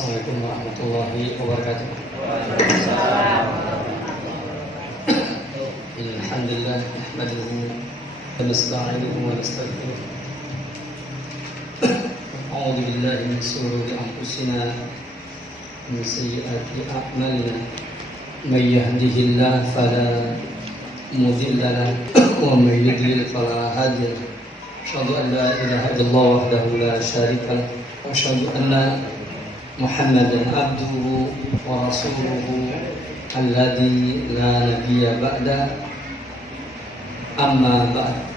Assalamualaikum warahmatullahi wabarakatuh. Alhamdulillah nahmaduhu wa nasta'inuhu wa nastaghfiruh. A'udzu billahi min shururi anfusina wa min sayyiati a'malina. May yahdihillahu fala mudilla lahu wa may yudlil fala hadiya lahu. Asyhadu an la ilaha illallah wahdahu la syarika lahu wa asyhadu anna Muhammadan abduhu wa rasuluhu alladzi la nabiyya ba'da, amma ba'd.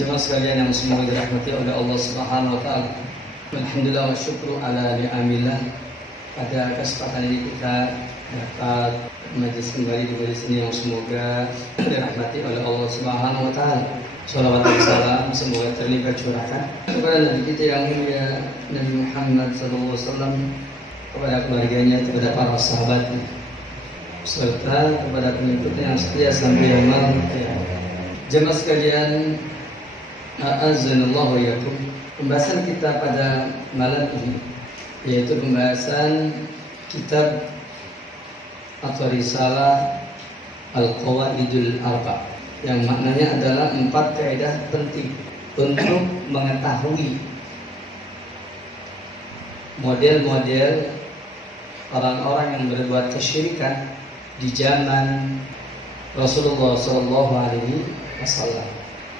Jemaah sekalian yang semoga dirahmati oleh Allah Subhanahu wa taala. Alhamdulillah wa syukru ala ni'amillah. Pada kesempatan ini kita dapat majlis kembali di majlis ini yang semoga dirahmati oleh Allah Subhanahu wa taala. Salawat dan salam semoga terlibat curahkan kepada Nabi kita yang mulia Nabi Muhammad SAW, kepada keluarganya, kepada para sahabatnya, serta kepada pengikutnya yang setia sampai yaumul qiyamah. Jemaah sekalian, a'azzanallahu wa iyyakum. Pembahasan kita pada malam ini yaitu pembahasan kitab atau risalah Al-Qawaidul Arba', yang maknanya adalah 4 kaidah penting untuk mengetahui model-model orang-orang yang berbuat kesyirikan di zaman Rasulullah SAW.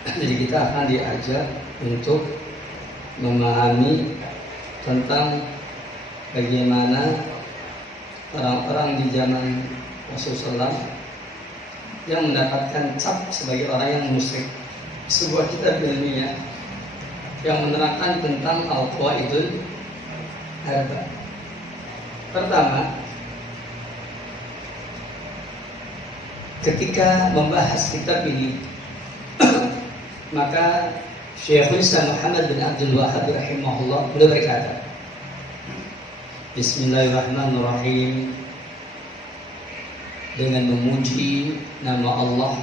Jadi kita akan diajak untuk memahami tentang bagaimana orang-orang di zaman Rasulullah yang mendapatkan cap sebagai orang yang musyrik. Sebuah kitab ilmiah yang menerangkan tentang Al-Qawaidul Arba'. Pertama, ketika membahas kitab ini maka Syekhul Islam Muhammad bin Abdul Wahhab rahimahullah beliau berkata, Bismillahirrahmanirrahim, dengan memuji nama Allah,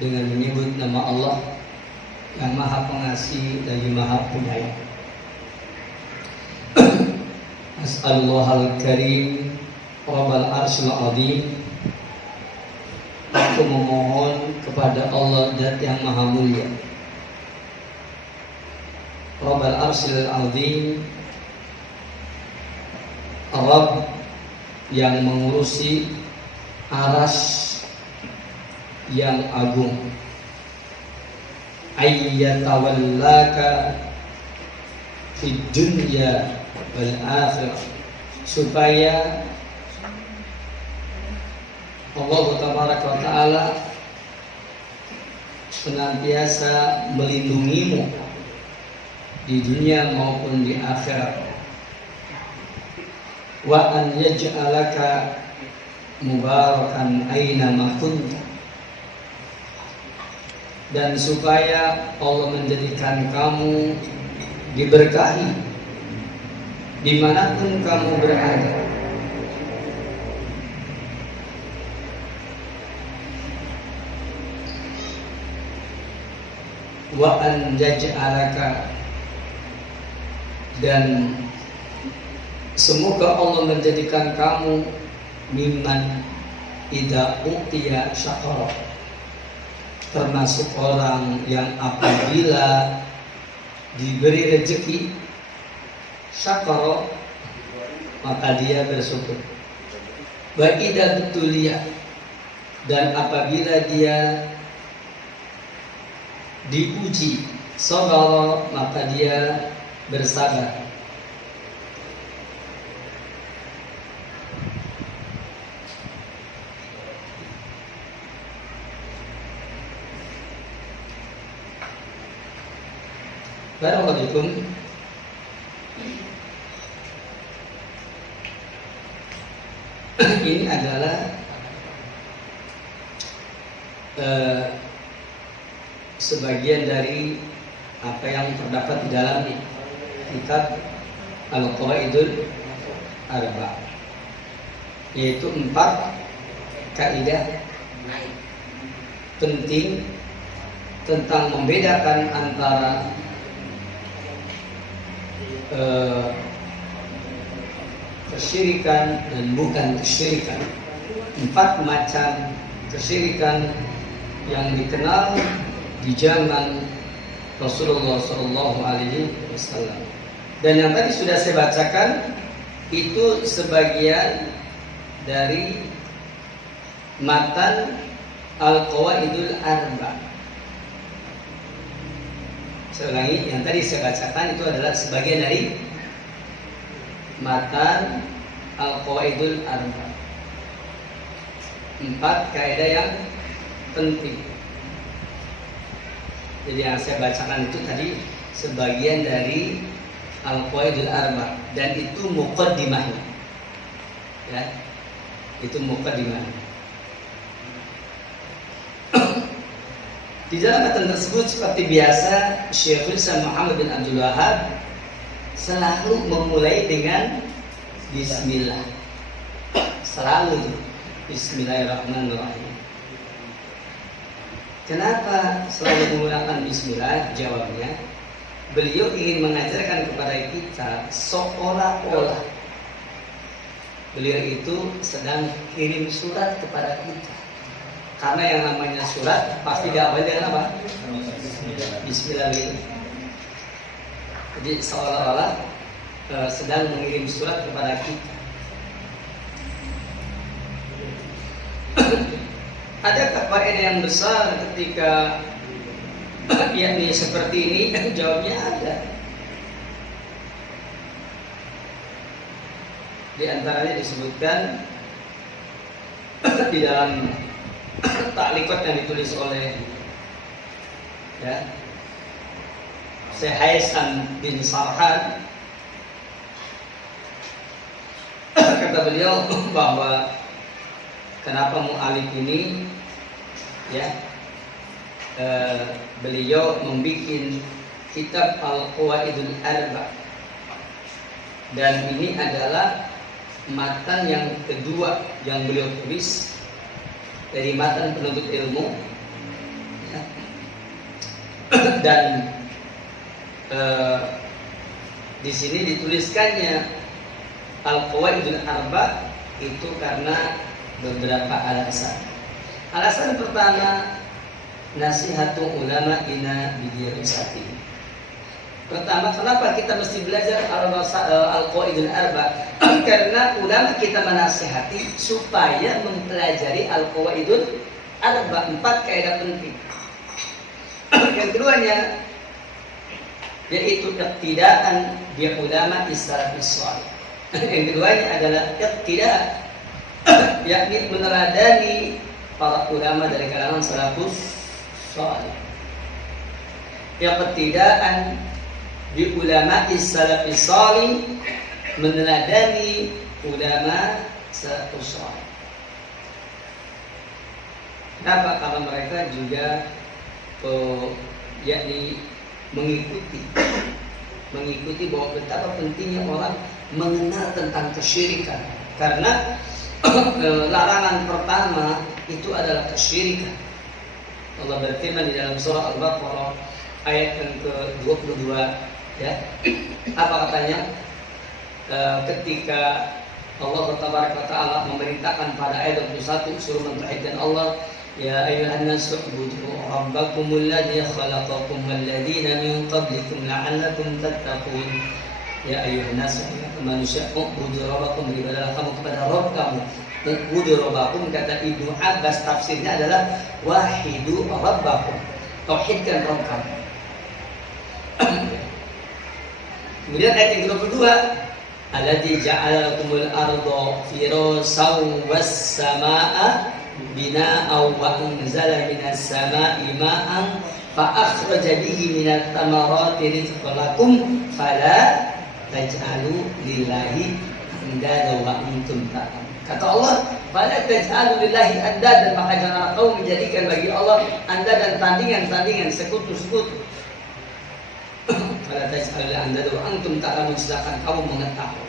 dengan menyebut nama Allah yang Maha Pengasih lagi Maha Penyayang. As'alullahal karim Rabbal arsyil azim. Aku memohon kepada Allah Zat yang Maha Mulia, Rabbal arsyil azim, Rabb yang mengurusi aras yang agung, ayyatawallaka fid dunya wal akhirah, supaya Allah tabaraka wa taala senantiasa melindungimu di dunia maupun di akhirat, wa an yaj'alaka mubarakan aina ma kunta, dan supaya Allah menjadikan kamu diberkahi dimanapun kamu berada. Wa an yaj'alaka, dan semoga Allah menjadikan kamu mimman idza utiya syakara, termasuk orang yang apabila diberi rezeki syakara maka dia bersyukur. Wa idza butuliya, dan apabila dia dipuji sabara maka dia bersabar. Barakallahu. Ini adalah sebagian dari apa yang terdapat di dalam kitab Al-Qawaidul Arba', yaitu 4 kaidah penting tentang membedakan antara kesyirikan dan bukan kesyirikan. 4 macam kesyirikan yang dikenal di zaman Rasulullah SAW. Dan yang tadi sudah saya bacakan itu sebagian dari matan Al-Qawaidul Arba. Saya ulangi, yang tadi saya bacakan itu adalah sebagian dari matan Al-Qawaidul Arba. 4 kaidah yang penting. Jadi yang saya bacakan itu tadi sebagian dari Al-Qawaidul Arba, dan itu muqaddimahnya. Ya. Itu muqaddimahnya. Di dalam matan tersebut seperti biasa Syekhul Islam Muhammad bin Abdul Wahhab selalu memulai dengan Bismillah. Selalu Bismillahirrahmanirrahim. Kenapa selalu menggunakan Bismillah? Jawabnya, beliau ingin mengajarkan kepada kita seolah-olah beliau itu sedang kirim surat kepada kita. Karena yang namanya surat pasti diawali dengan apa? Bismillah. Jadi seolah-olah sedang mengirim surat kepada kita. Adakah faedah yang besar ketika yakni seperti ini? Jawabnya ada. Di antaranya disebutkan di dalam taklikat yang ditulis oleh Syekh Haisam bin Sarhan, kata beliau bahwa kenapa mu'alif ini beliau membuat kitab Al-Qawaidul Arba, dan ini adalah matan yang kedua yang beliau tulis dari matan penuntut ilmu, dan di sini dituliskannya Al-Qawaidul Arba itu karena beberapa alasan. Alasan pertama, nasihatu ulama ina bidirusati. Pertama, kenapa kita mesti belajar Al-Qawaidul Arba? Karena ulama kita menasihati supaya mempelajari Al-Qawaidul Arba, 4 kaidah penting. Yang keduanya yaitu iqtidaan bi ulama salafus salih. Yang keduanya adalah iqtida', yakni meneladani para ulama dari kalangan salafus salih. Iqtidaan bi ulama salafus salih, meneladani ulama salafus salih. Kenapa? Karena mereka juga yakni mengikuti bahwa betapa pentingnya orang mengenal tentang kesyirikan. Karena larangan pertama itu adalah kesyirikan. Allah berfirman di dalam surah Al-Baqarah ayat yang ke-22, apa katanya? Ketika Allah Taala memerintahkan pada ayat 21 suruh mentauhidkan Allah, ya ayyuhan nasu ubudu rabbakumul ladzi khalaqakum wal ladzina min qablikum la'allakum tattaqun. Ya ayyuhan nasu, manusia, ubudu rabbakum, beribadahlah kamu kepada Rabb kamu. Ubudu rabbakum, kata Ibnu Abbas tafsirnya adalah wahidu rabbakum, tauhidkan Rabb kamu. Kemudian ayat yang ke-22, alladzi ja'ala lakumul arda firasan was samaa'a bina'aw wa anzala minas samaa'i ma'an fa akhraja bihi minat thamarati rizqan lakum fala taj'alu lillahi andada wa antum ta'lamun. Kata Allah, fala taj'alu lillahi andada, maka janganlah kau menjadikan bagi Allah andada dan tandingan-tandingan, sekutu-sekutu. Fala taj'alu lillahi andada wa antum ta'lamun, sedangkan kamu mengetahui.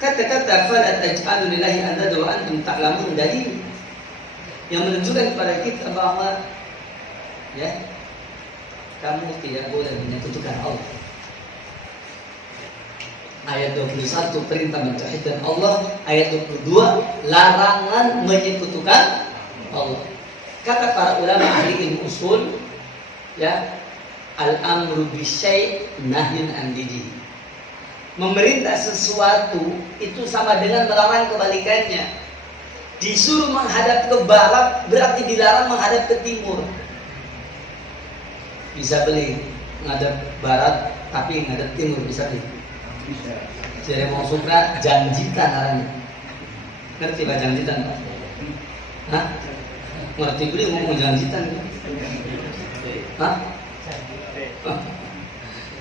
Kata-kata fala taj'alu lillahi andada wa antum ta'lamun dalil yang menunjukkan kepada kita bahwa kamu tidak boleh menyekutukan Allah. Ayat 21 perintah mentauhidkan Allah, ayat 22 larangan menyekutukan Allah. Kata para ulama ahli ilmu usul, ya, al-amru bisyai' nahyun an didih. Memerintah sesuatu itu sama dengan melarang kebalikannya. Disuruh menghadap ke barat berarti dilarang menghadap ke timur. Bisa beli ngadap barat tapi ngadap timur, bisa beli. Bisa. Jadi mau suka janjitan arahnya. Ngerti Pak janjitan Pak? Hah? Ngerti beli ngomong janjitan? Hah?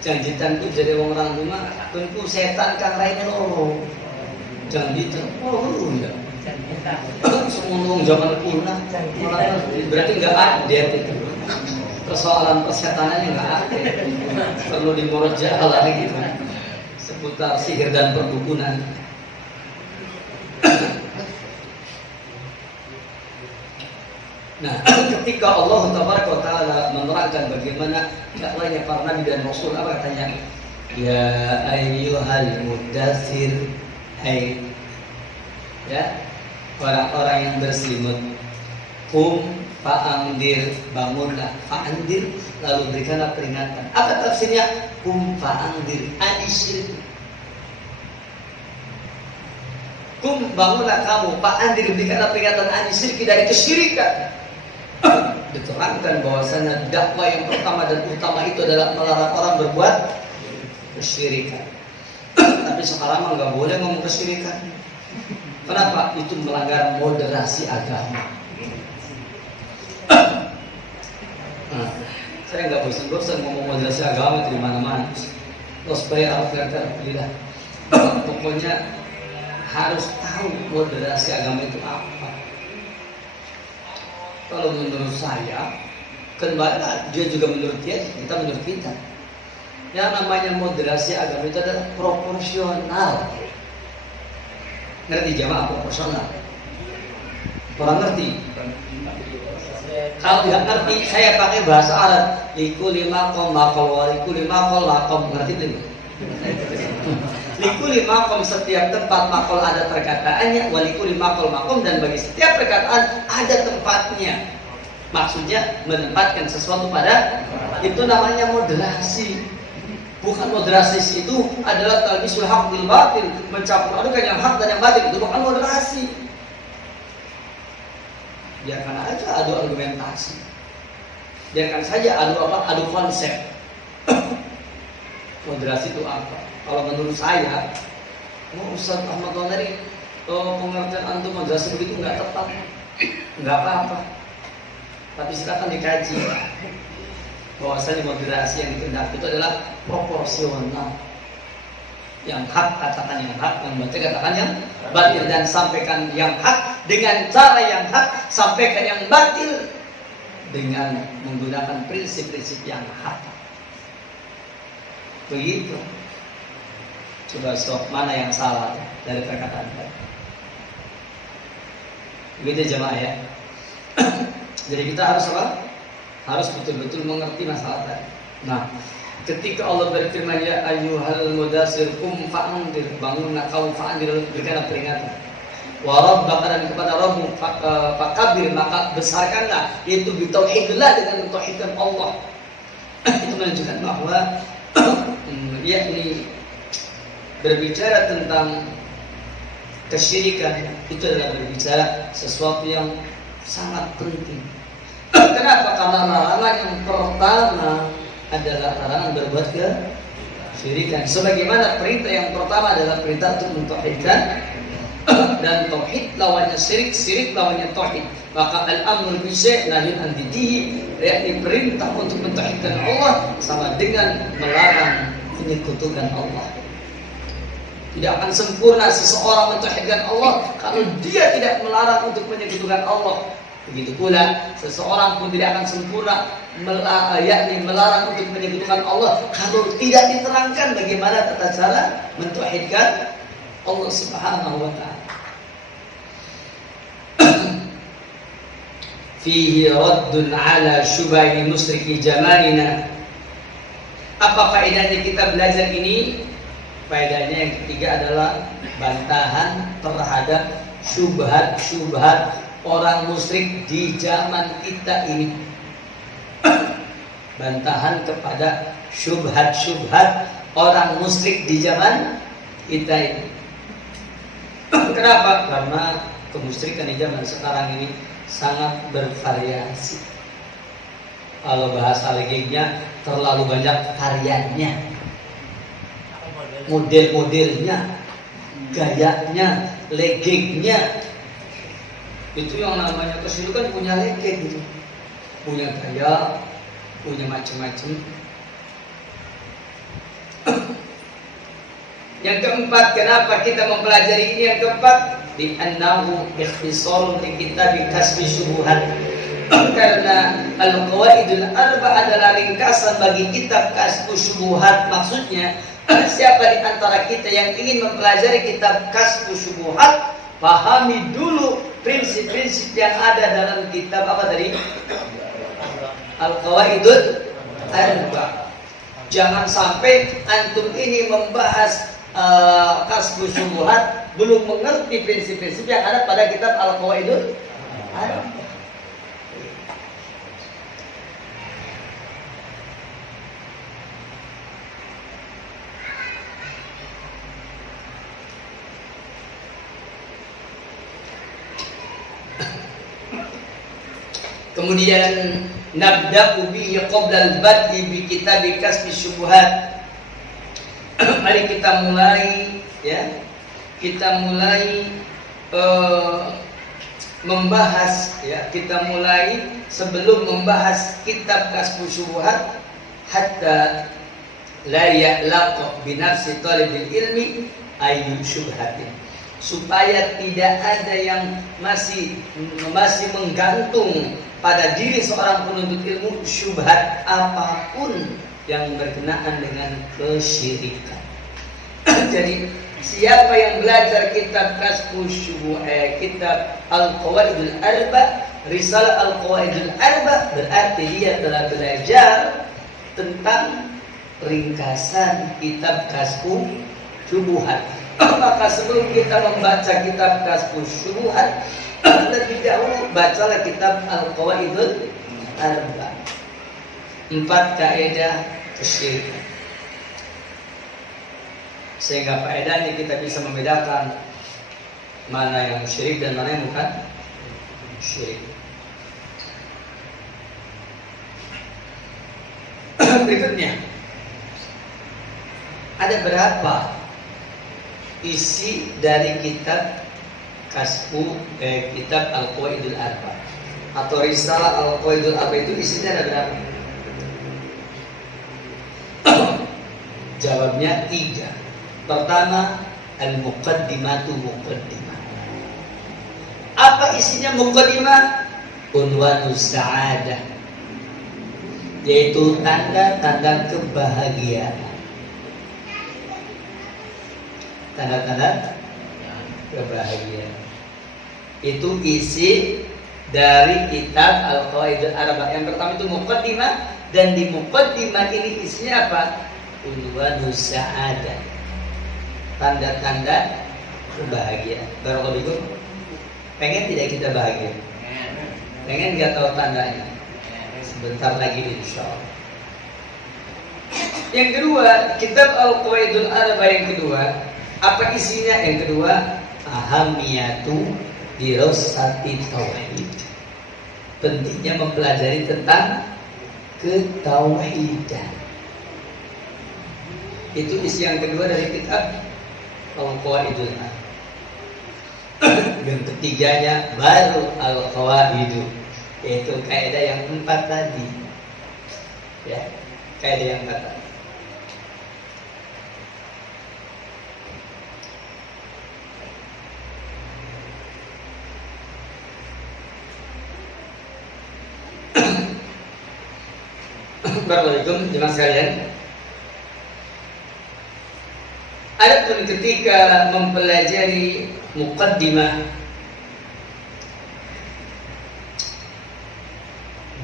Janjitan itu jadi orang rumah tentu setan kan lainnya loh. Janjitan. Oh ya. Semua orang zaman kuno berarti nggak update itu. Persoalan persetanannya nggak update. Perlu dimoroja lagi gitu. Seputar sihir dan perdukunan. Nah, ketika Allah Taala menerangkan bagaimana dakwahnya para nabi dan rasul, apa katanya? Ya ayyuhal muddatsir, hai ya orang-orang yang berselimut, kum fa'andir, bangunlah, fa'andir, lalu berikanlah peringatan. Apa tafsirnya? Kum fa'andir anisyrik. Kum bangunlah kamu, fa'andir, berikanlah peringatan anisyrik, dari kesyirikan. Diterangkan bahwasanya dakwah yang pertama dan utama itu adalah melarang orang berbuat kesyirikan. Tapi sekarang nggak boleh ngomong kesyirikan. Kenapa? Itu melanggar moderasi agama. Nah, saya nggak bosan-bosan ngomong moderasi agama di mana-mana. Los bayar alhamdulillah. Pokoknya harus tahu moderasi agama itu apa. Kalau menurut saya, kembali dia juga menurut dia, kita menurut kita. Yang namanya moderasi agama itu adalah proporsional. Ngerti jamaah proporsional? Orang ngerti? Kalau tidak ngerti, saya pakai bahasa Arab. Likuli maqam maqal wa likuli maqal maqam. Ngerti belum? Likuli maqam, setiap tempat maqal ada perkataannya, wa likuli maqal maqam, dan bagi setiap perkataan ada tempatnya. Maksudnya menempatkan sesuatu pada itu namanya moderasi. Bukan moderasi itu adalah talbisul haq bil batil, mencampur adukan yang hak dan yang batil, itu bukan moderasi. Biarkan aja adu argumentasi. Biarkan saja adu konsep. Moderasi itu apa? Kalau menurut saya, Ustaz Ahmad Tonari, pengertian antum moderasi begitu nggak tepat, nggak apa-apa. Tapi silakan dikaji bahwasanya moderasi yang dikehendaki itu adalah proporsional. Yang hak katakan yang hak, yang batil katakan yang batil, dan sampaikan yang hak dengan cara yang hak, sampaikan yang batil dengan menggunakan prinsip-prinsip yang hak. Begitu. Coba stop, mana yang salah dari perkataan tadi? Begitu jemaah ya. Jadi kita harus apa? Harus betul-betul mengerti masalah tadi. Nah, ketika Allah berfirman ya ayyuhal mudassir qum fa'andir, bangunlah kaum fa'andir, berikanlah peringatan. Wa rabbaka, dan kepada Rabbmu fakabir, maka besarkanlah, yaitu bitauhidillah, dengan mentauhidkan Allah. Itu menunjukkan bahwa yakni berbicara tentang kesyirikan itu adalah berbicara sesuatu yang sangat penting. Kenapa? Karena larangan yang pertama adalah larangan berbuat kesyirikan. Sebagaimana perintah yang pertama adalah perintah untuk mentauhidkan, dan tauhid lawannya syirik, syirik lawannya tauhid. Maka al-amru bisyai' nahyun an didih, yakni perintah untuk mentauhidkan Allah sama dengan melarang menyekutukan Allah. Tidak akan sempurna seseorang mentauhidkan Allah kalau dia tidak melarang untuk menyekutukan Allah. Begitu pula seseorang pun tidak akan sempurna yakni melarang untuk menyekutukan Allah kalau tidak diterangkan bagaimana tata cara mentauhidkan Allah Subhanahu wa taala. Fihi raddun ala syubahi musyriki jamalina. Apa faedahnya kita belajar ini? Faedahnya yang ketiga adalah bantahan terhadap syubhat-syubhat orang musyrik di zaman kita ini. Bantahan kepada syubhat-syubhat orang musyrik di zaman kita ini. Kenapa? Karena kemusyrikan di zaman sekarang ini sangat bervariasi. Kalau bahasa legengnya terlalu banyak karyanya, model-modelnya, gayanya, legengnya. Itu yang namanya kesyirikan punya legeng gitu. Punya gaya, punya macam-macam. Yang keempat, kenapa kita mempelajari ini? Yang keempat, di annahu ikhtisarun li kitab kasbi syubuhat. Karena al-qawaidul arba adalah ringkasan bagi kitab kasbu syubuhat. Maksudnya, siapa di antara kita yang ingin mempelajari kitab kasbu syubuhat, pahami dulu prinsip-prinsip yang ada dalam kitab apa tadi? Al-qawaidul arba. Jangan sampai antum ini membahas kasbu syubuhat belum mengerti prinsip-prinsip yang ada pada kitab Al-Qawaidul Arba. Kemudian nabda'u bihi qabla al-bad'i bi kitab kasbi syubhat. Mari kita mulai ya. Kita mulai membahas ya. Kita mulai sebelum membahas kitab kasbu syubhat hatta la ya'laq bi nafsi talibil ilmi ayyu syubhatin. Supaya tidak ada yang masih menggantung pada diri seorang penuntut ilmu syubhat apapun yang berkenaan dengan kesyirikan. Jadi siapa yang belajar kitab kasbu syubuhat, kitab Al-Qawaidul Arba, risalah Al-Qawaidul Arba, berarti dia telah belajar tentang ringkasan kitab kasbu syubuhat. Maka sebelum kita membaca kitab kasbu syubuhat, lebih dahulu bacalah kitab Al-Qawaidul Arba. 4 kaidah kesyirikan. Sehingga faedahnya kita bisa membedakan mana yang syirik dan mana yang bukan syirik. Berikutnya, ada berapa isi dari kitab kitab Al-Qawaidul Arba atau risalah Al-Qawaidul Arba itu isinya ada berapa? Jawabnya 3. Pertama, al-muqaddimatu muqaddimah. Apa isinya muqaddimah? Unwanus sa'adah, yaitu tanda-tanda kebahagiaan. Tanda-tanda kebahagiaan. Itu isi dari kitab Al-Qawaidul Arba. Yang pertama itu muqaddimah, dan di muqaddimah ini isinya apa? Unwanus sa'adah, tanda-tanda kebahagiaan. Barakallahu fikum. Pengen tidak kita bahagia? Pengen nggak tahu tandanya? Sebentar lagi insyaallah. Yang kedua, kitab Al-Qawaidul Arba yang kedua, apa isinya? Yang kedua, ahamiyatu dirasati tauhid. Pentingnya mempelajari tentang ketauhidan. Itu isi yang kedua dari kitab Al-Qawaidul Arba. Yang ketiganya baru Al-Qawaidu, yaitu kaidah yang 4 tadi. Ya, kaidah yang 4 tadi. Assalamualaikum jemaah sekalian. Adapun ketika mempelajari muqaddimah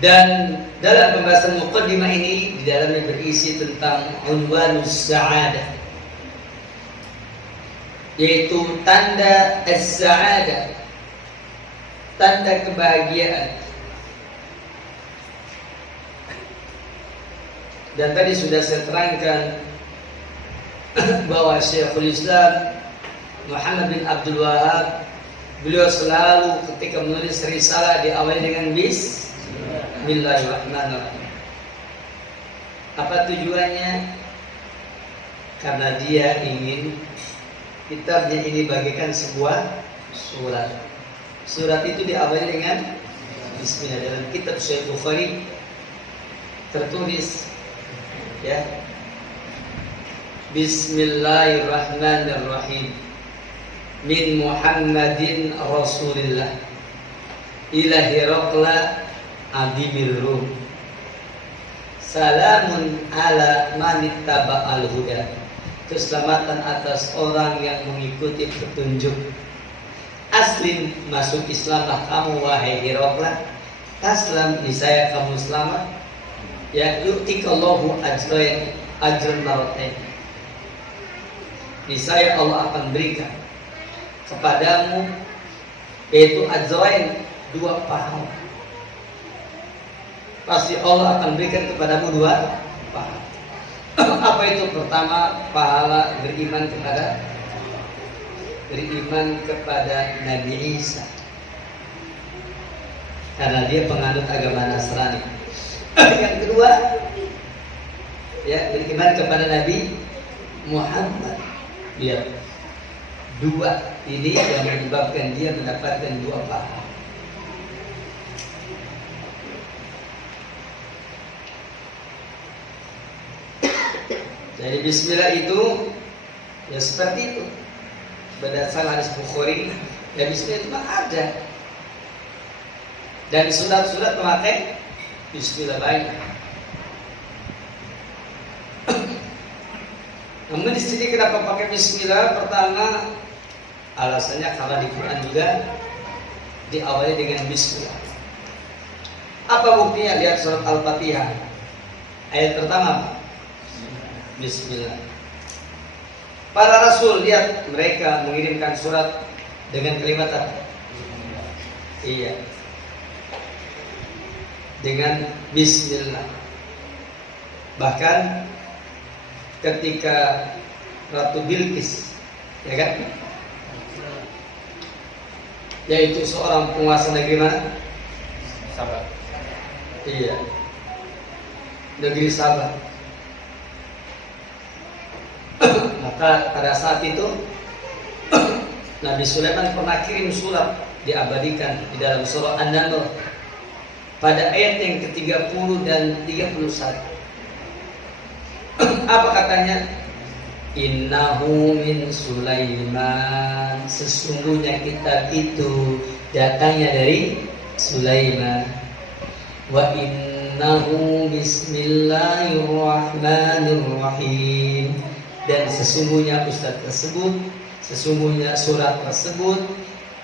dan dalam pembahasan muqaddimah ini di dalamnya berisi tentang unwanus sa'adah, yaitu tanda as-sa'adah, tanda kebahagiaan. Dan tadi sudah saya terangkan bahwa Syekhul Islam Muhammad bin Abdul Wahab, beliau selalu ketika menulis risalah diawali dengan Bismillahirrahmanirrahim. Apa tujuannya? Karena dia ingin kitabnya ini bagaikan sebuah surat. Surat itu diawali dengan Bismillah. Dalam kitab Syekh Bukhari tertulis, ya, Bismillahirrahmanirrahim. Min Muhammadin Rasulillah ila Hiraqla Adimir Rum. Salamun ala manittaba'al huda. Keselamatan atas orang yang mengikuti petunjuk. Aslim, masuk Islamlah kamu wahai Hiraqla. Taslam, niscaya kamu selamat. Ya, yu'tikallahu ajran maratain. Niscaya Allah akan berikan kepadamu yaitu ajrain, 2 pahala. Pasti Allah akan berikan kepadamu 2 pahala. Apa itu? Pertama, pahala beriman kepada Nabi Isa, karena dia penganut agama Nasrani. Yang kedua, ya, beriman kepada Nabi Muhammad. Lihat, 2 ini yang menyebabkan dia mendapatkan 2 pahala. Jadi Bismillah itu ya seperti itu. Berdasarkan hadis Bukhari, ya Bismillah itu ada. Dan surat-surat memakai Bismillah banyak. Namun di sini kenapa pakai Bismillah? Pertama, alasannya karena di Quran juga diawali dengan Bismillah. Apa buktinya? Lihat surat Al-Fatihah. Ayat pertama, Bismillah. Para Rasul, lihat, mereka mengirimkan surat dengan kalimat apa? Iya, dengan Bismillah. Bahkan ketika Ratu Bilqis, ya kan, yaitu seorang penguasa negeri mana? Sabah. Iya, negeri Sabah. Maka pada saat itu Nabi Sulaiman pernah kirim surat, diabadikan di dalam surah An-Naml pada ayat yang ke-30 dan 31. Apa katanya? Innahu min Sulaiman. Sesungguhnya kitab itu datangnya dari Sulaiman. Wa innahu bismillahirrahmanirrahim. Dan sesungguhnya sesungguhnya surat tersebut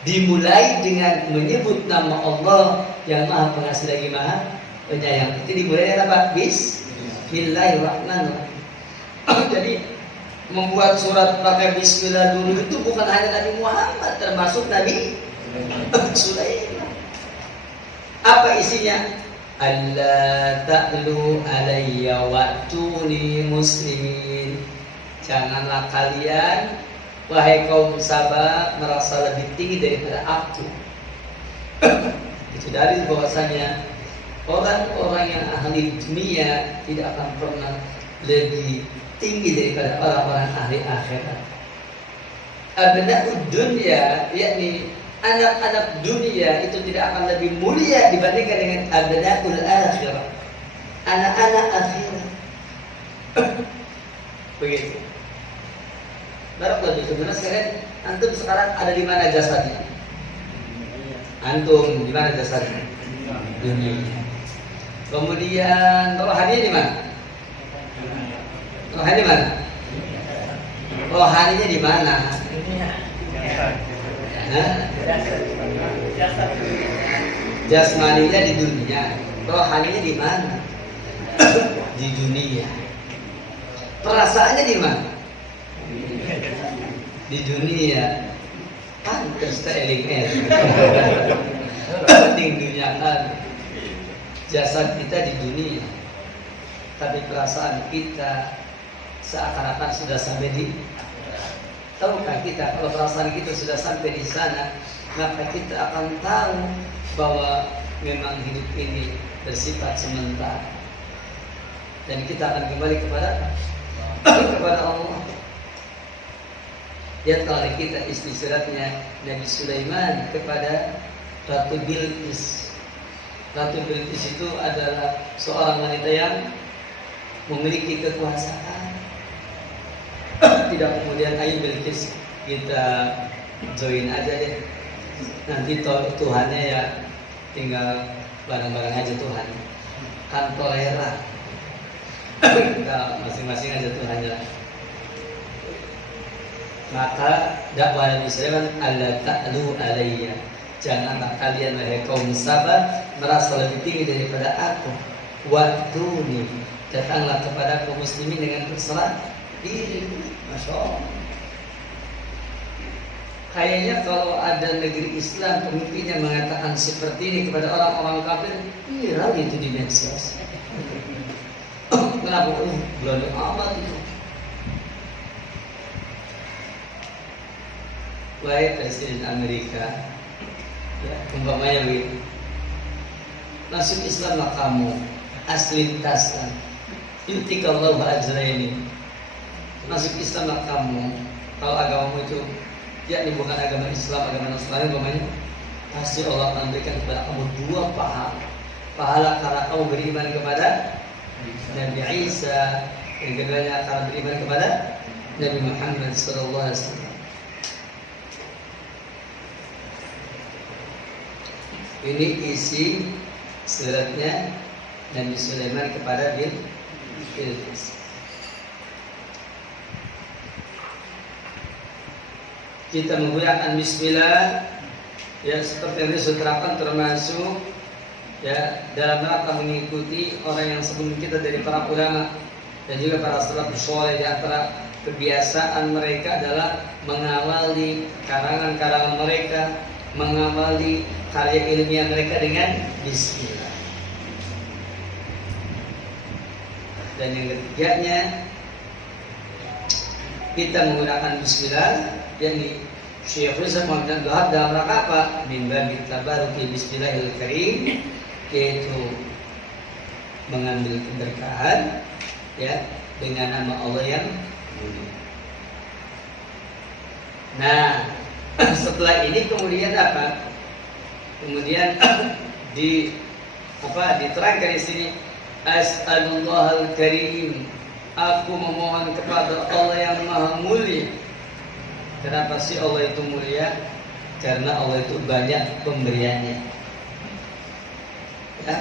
dimulai dengan menyebut nama Allah yang Maha Pengasih lagi Maha Penyayang. Itu dimulai dengan apa? Bismillahirrahmanirrahim. Jadi membuat surat pakai Bismillah dulu itu bukan hanya Nabi Muhammad, termasuk Nabi Sulaiman. Apa isinya? Allah ta'lu alayya wa'tuni muslimin. Janganlah kalian, wahai kaum Sabah, merasa lebih tinggi daripada aku. Itu dari bahwasanya orang-orang yang ahli dunia tidak akan pernah lebih tinggi daripada orang-orang ahli akhirat. Abna'ud dunya, yakni anak-anak dunia itu tidak akan lebih mulia dibandingkan dengan abna'ul akhirah, anak-anak akhirat. Begitu. Barakallahu fiikum. Sekarang antum sekarang ada di mana jasadnya? Antum di mana jasadnya? Dunia. Kemudian rohaninya di mana? Rohani di mana? Rohaninya di mana? Jasmaninya di dunia. Rohaninya di mana? Di dunia. Perasaannya di mana? di dunia pantas tak eling penting dunia kan jasad kita di dunia, tapi perasaan kita seakan-akan sudah sampai di. Tahukah kita kalau perasaan kita sudah sampai di sana, maka kita akan tahu bahwa memang hidup ini bersifat sementara dan kita akan kembali kepada Allah. Lihat kalau kita istisyaratnya Nabi Sulaiman kepada Ratu Bilqis. Ratu Bilqis itu adalah seorang wanita yang memiliki kekuasaan. Tidak kemudian ayo Bilqis kita join aja deh. Nanti Tuhannya ya tinggal bareng-bareng aja Tuhan. Kan toleran. Kita masing-masing aja Tuhannya. Maka dakwah Nabi Sulaiman alla ta'lu alayya. Janganlah kalian wahai kaum Saba merasa lebih tinggi daripada aku. Wahduni, datanglah kepada kaum muslimin dengan berserah diri. Masya Allah. Kayaknya kalau ada negeri Islam pemimpinnya mengatakan seperti ini kepada orang-orang kafir, viral itu di medsos. Kenapa? Berani amat itu. Wahai Presiden Amerika, ya, umpamanya begitu, masuk Islamlah kamu, aslim taslan, yutikallahu ajraini. Masuk Islamlah kamu, kalau agamamu itu yakni bukan agama Islam, agama Nasrani umpamanya, pasti Allah akan berikan kepada kamu 2 pahala. Pahala karena kamu beriman kepada Nabi Isa, yang keduanya karena beriman kepada Nabi Muhammad SAW. Ini isi suratnya Nabi Sulaiman kepada Bilqis. Kita menggunakan bismillah ya seperti yang disuterakan termasuk ya dalam rangka mengikuti orang yang sebelum kita dari para ulama dan juga para salafus saleh. Di antara kebiasaan mereka adalah mengawali karangan-karangan mereka, mengawali karya ilmiah mereka dengan bismillah. Dan yang ketiganya kita menggunakan bismillah, yakni Syekhul Islam Muhammad Abdul dalam rangka apa? Min babi tabaruki bismillahil karim, yaitu mengambil keberkahan ya dengan nama Allah yang mulia. Nah, setelah ini kemudian apa? Kemudian diterangkan di sini As'alullahal karim, aku memohon kepada Allah yang maha mulia. Kenapa sih Allah itu mulia? Karena Allah itu banyak pemberiannya. Ya,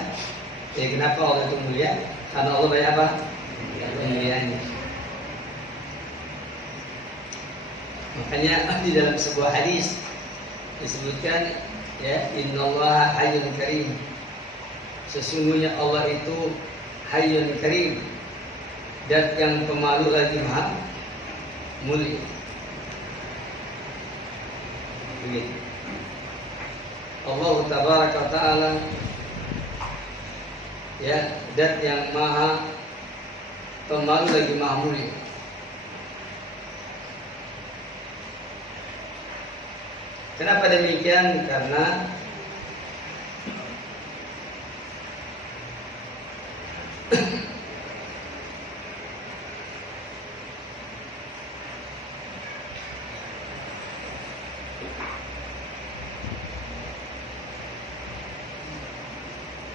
jadi kenapa Allah itu mulia? Karena Allah banyak apa? Pemberiannya. Makanya di dalam sebuah hadis disebutkan ya, innallaha hayyun karim. Sesungguhnya Allah itu hayyun karim, dan yang pemalu lagi maha mulia. Begitu. Allah tabaraka wa ta'ala ya, dan yang maha pemalu lagi maha mulia. Kenapa demikian? Karena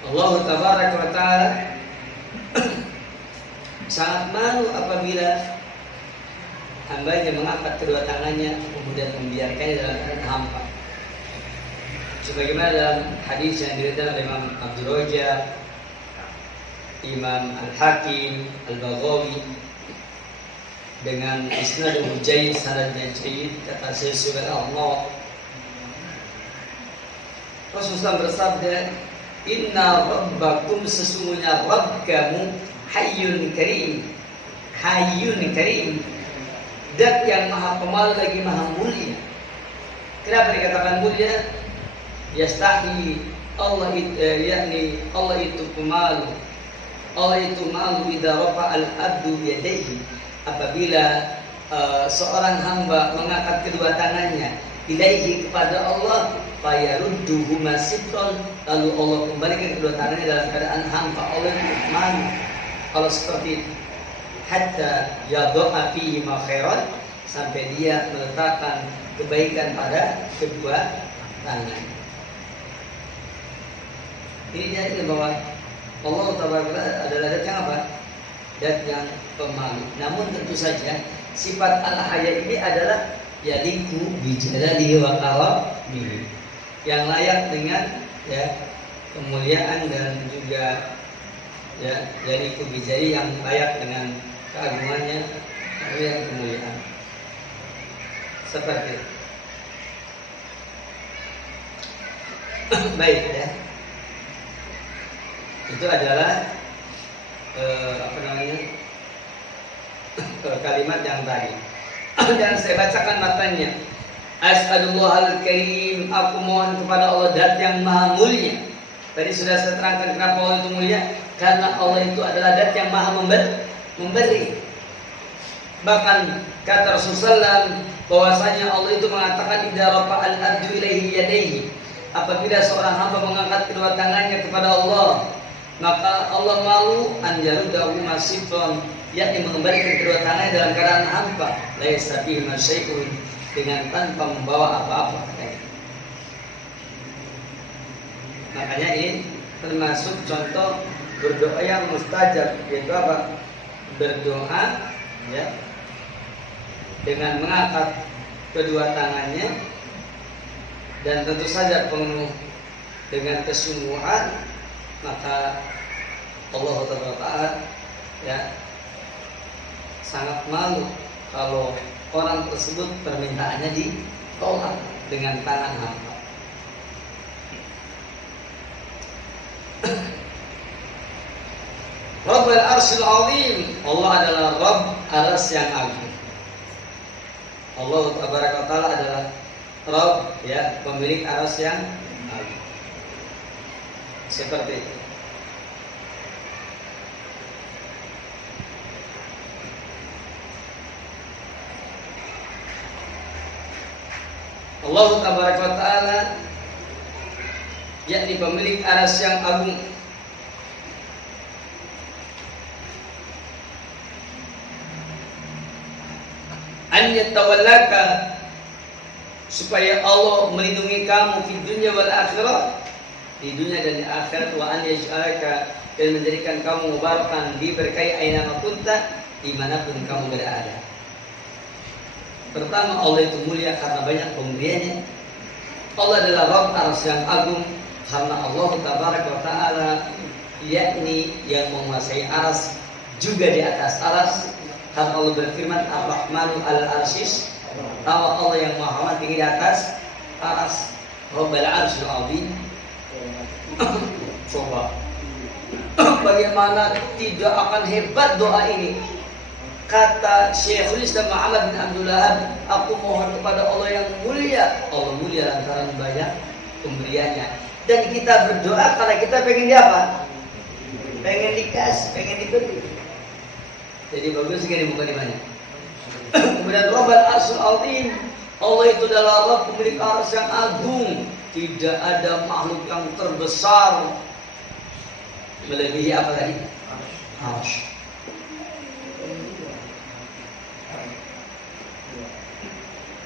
Allah tabaraka wa ta'ala sangat malu apabila hambanya mengangkat kedua tangannya kemudian membiarkannya dalam keadaan hampa. Sebagaimana dalam hadis yang diriwayatkan oleh Imam Abdul Rajah, Imam Al-Hakim, Al-Baghawi dengan isnad jayyid, sanadnya jayyid, kata Syekh Subhanallah, Rasulullah bersabda, inna rabbakum, sesungguhnya Rabb kamu hayyun karim, hayyun karim, Dat yang maha pemalu lagi maha mulia. Kenapa dikatakan mulia? Yastahi Allah yakni Allah itu pemalu. Allah itu malu idza rafa al-abdu yadayhi, apabila seorang hamba mengangkat kedua tangannya ilaihi kepada Allah, fayarudduhuma sitron, lalu Allah kembalikan kedua tangannya dalam keadaan hampa. Allah itu malu kalau seperti itu. Hatta yadha'a fihi ma khairan, sampai dia meletakkan kebaikan pada kedua tangan. Ini jadi bahwa Allah Taala adalah dat yang apa? Dat yang pemalu. Namun tentu saja sifat al-haya ini adalah yaliku bijalalihi wa karamihi, yang layak dengan ya kemuliaan dan juga ya yaliku bijali, yang layak dengan keagungannya atau yang kemuliaan. Seperti itu. Baik ya. Itu adalah kalimat yang tadi. Dan saya bacakan matanya. As'alullahal karim, aku mohon kepada Allah dat yang maha mulia. Tadi sudah saya terangkan kenapa Allah itu mulia, karena Allah itu adalah dat yang maha memberi. Bahkan kata Rasulullah bahwasanya Allah itu mengatakan idza rafa'al abdu ilaihi yadayhi, apabila seorang hamba mengangkat kedua tangannya kepada Allah, maka Allah malu an yarudahu masifan, yakni mengembalikan kedua tangannya dalam keadaan hampa, laisa fihi masyai'un, dengan tanpa membawa apa-apa. Makanya ini termasuk contoh berdoa yang mustajab, yaitu apa? Berdoa ya dengan mengangkat kedua tangannya dan tentu saja penuh dengan kesungguhan, maka Allah Taala ya sangat malu kalau orang tersebut permintaannya ditolak dengan tangan hampa. Rabbul Arsyil Azim, Allah adalah Rabb Arsy yang agung. Allah Taala adalah Rabb ya, pemilik Arsy yang agung. Seperti itu. Allah Taala yakni pemilik Arsy yang agung. An yatawallaka, supaya Allah melindungi kamu di dunia wal akhirah, di dunia dan di akhirat, wa an yaj'alaka, dan menjadikan kamu mubarakan diberkahi aina kunta, dimanapun kamu berada. Pertama, Allah itu mulia karena banyak pemberiannya. Allah adalah Rabb Arsy yang agung karena Allah Taala yakni yang menguasai arsy, juga di atas arsy. Karena Allah berfirman Ar-Rahmanu al-Arsyis, tawa Allah yang maha tinggi di atas arsy. Rabbul Arsyil Azim. Coba bagaimana tidak akan hebat doa ini. Kata Syekhul Islam Muhammad bin Abdul Wahab, aku mohon kepada Allah yang mulia. Allah mulia lantaran banyak pemberiannya. Dan kita berdoa karena kita pengen dia apa? Pengen dikasih, pengen diberi. Jadi bagus sekali bukan dimana. Kemudian Rabbul Arsyil Azim, Allah itu adalah Rabb pemilik arsy yang agung. Tidak ada makhluk yang terbesar melebihi apa tadi? Arsy.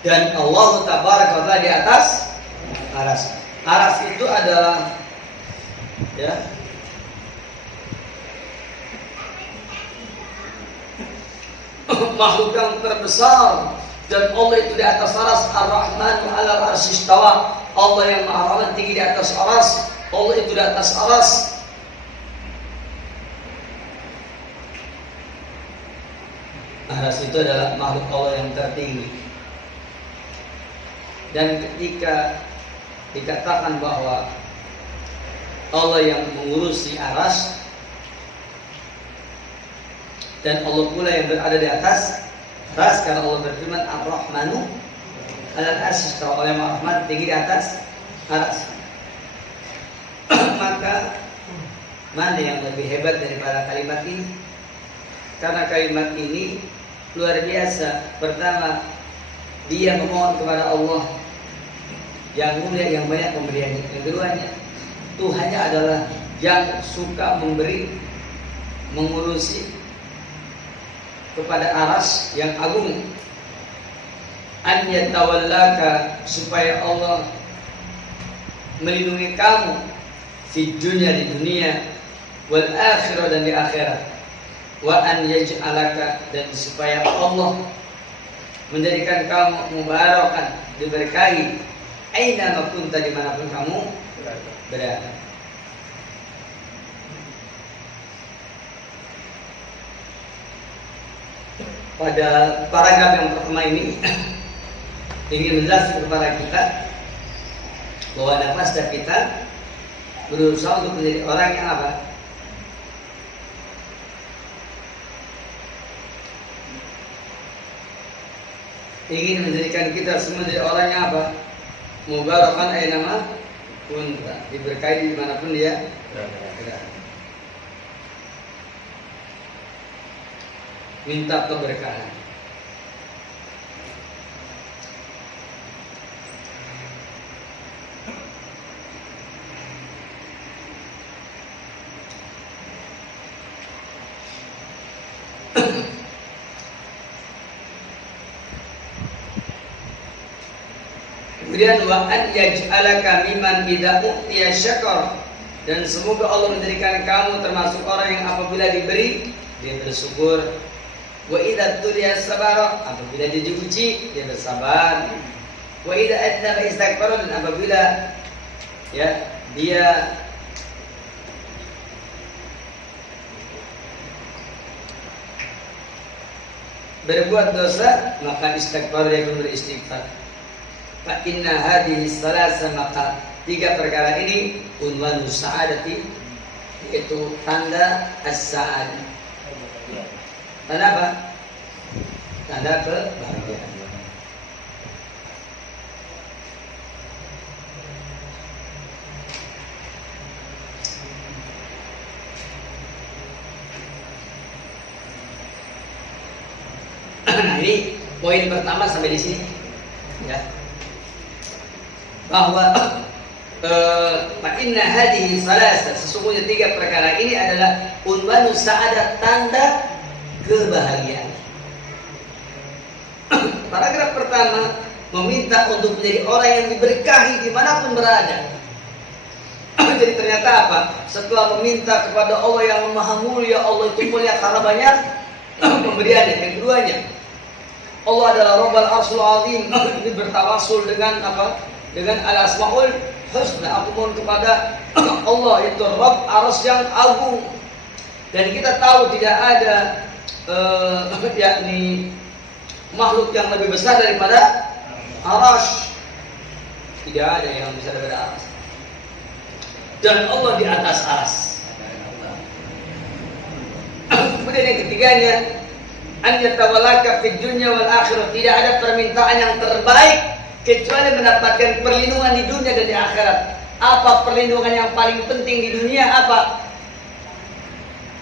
Dan Allah Taala di atas arsy. Arsy itu adalah ya makhluk yang terbesar, dan Allah itu di atas arsy. Ar-Rahmanu 'alal 'arsy istawa, Allah yang maha rahman tinggi di atas arsy. Allah itu di atas arsy. Arsy itu adalah makhluk Allah yang tertinggi. Dan ketika dikatakan bahwa Allah yang mengurusi arsy dan Allah pula yang berada di atas ras, karena Allah berfirman Ar-Rahmanu 'alal arsy, kalau oleh Rahman tinggi di atas aras. Maka mana yang lebih hebat daripada kalimat ini? Karena kalimat ini luar biasa. Pertama, dia memohon kepada Allah yang mulia, yang banyak pemberiannya. Yang keduanya, Tuhannya adalah yang suka memberi, mengurusi kepada aras yang agung. An yatawallaka, supaya Allah melindungi kamu di dunia, wal akhirah, dan di akhirat. Wa an yaj'alaka, dan supaya Allah menjadikan kamu mubarakan, diberkahi, aina ma kunta, dimanapun kamu berada. Pada paragraf yang pertama ini ingin menjelaskan kepada kita bahwa nafas kita berusaha untuk menjadi orang yang apa? Ingin menjadikan kita semua menjadi orang yang apa? Mubarakan aynama kunta, diberkahi dimanapun dia berada. Minta keberkahan. Kemudian wa an yaj'alaka mimman idza u'tiya syakar, dan semoga Allah menjadikan kamu termasuk orang yang apabila diberi dia bersyukur. Wa idza tuliya sabara, apabila dia diuji dia bersabar. Wa idza adnaba istakbara, dan apabila ya dia berbuat dosa maka istakbar, dia pun beristighfar. Fa inna hadhihi salasa, maka tiga perkara ini unwanu sa'adati, yaitu tanda as-sa'adah. Tanda apa? Tanda kebahagiaan. Nah, ini poin pertama sampai di sini, ya. Bahwa inna hadhihi salasa, sesungguhnya tiga perkara ini adalah unwanu sa'adah, tanda kebahagiaan. Paragraf pertama meminta untuk menjadi orang yang diberkahi dimanapun berada. Jadi ternyata apa? Setelah meminta kepada Allah yang maha mulia, Allah itu mulia karena banyak pemberiannya. Yang keduanya, Allah adalah Rabbul Arsyil Azim. Ini bertawasul dengan apa? Dengan al-asmaul husna. Aku mohon kepada Allah, itu Rabb Arsy yang agung. Dan kita tahu tidak ada yakni makhluk yang lebih besar daripada Arsy. Tidak ada yang besar daripada Arsy. Dan Allah di atas Arsy. Kemudian yang ketiganya, an yatawallaka fid dunya wal akhirah, tidak ada permintaan yang terbaik kecuali mendapatkan perlindungan di dunia dan di akhirat. Apa perlindungan yang paling penting di dunia? Apa?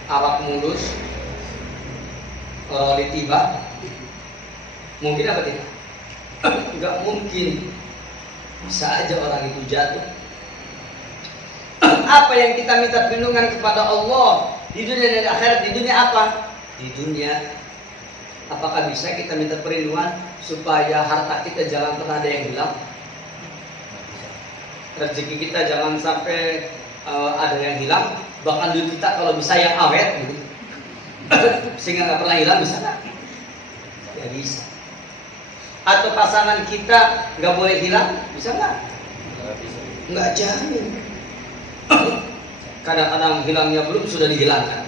Awak mulus, kalau ditiba, mungkin apa tidak? Enggak mungkin. Bisa aja orang itu jatuh. Apa yang kita minta perlindungan kepada Allah di dunia dan di akhirat? Di dunia apa? Di dunia. Apakah bisa kita minta perlindungan supaya harta kita jangan pernah ada yang hilang? Rezeki kita jangan sampai ada yang hilang. Bahkan duit kita kalau bisa yang awet gitu. Sehingga nggak pernah hilang, bisa nggak? Ya bisa. Atau pasangan kita nggak boleh hilang, bisa nggak? Nggak jamin. Kadang-kadang hilangnya belum sudah dihilangkan.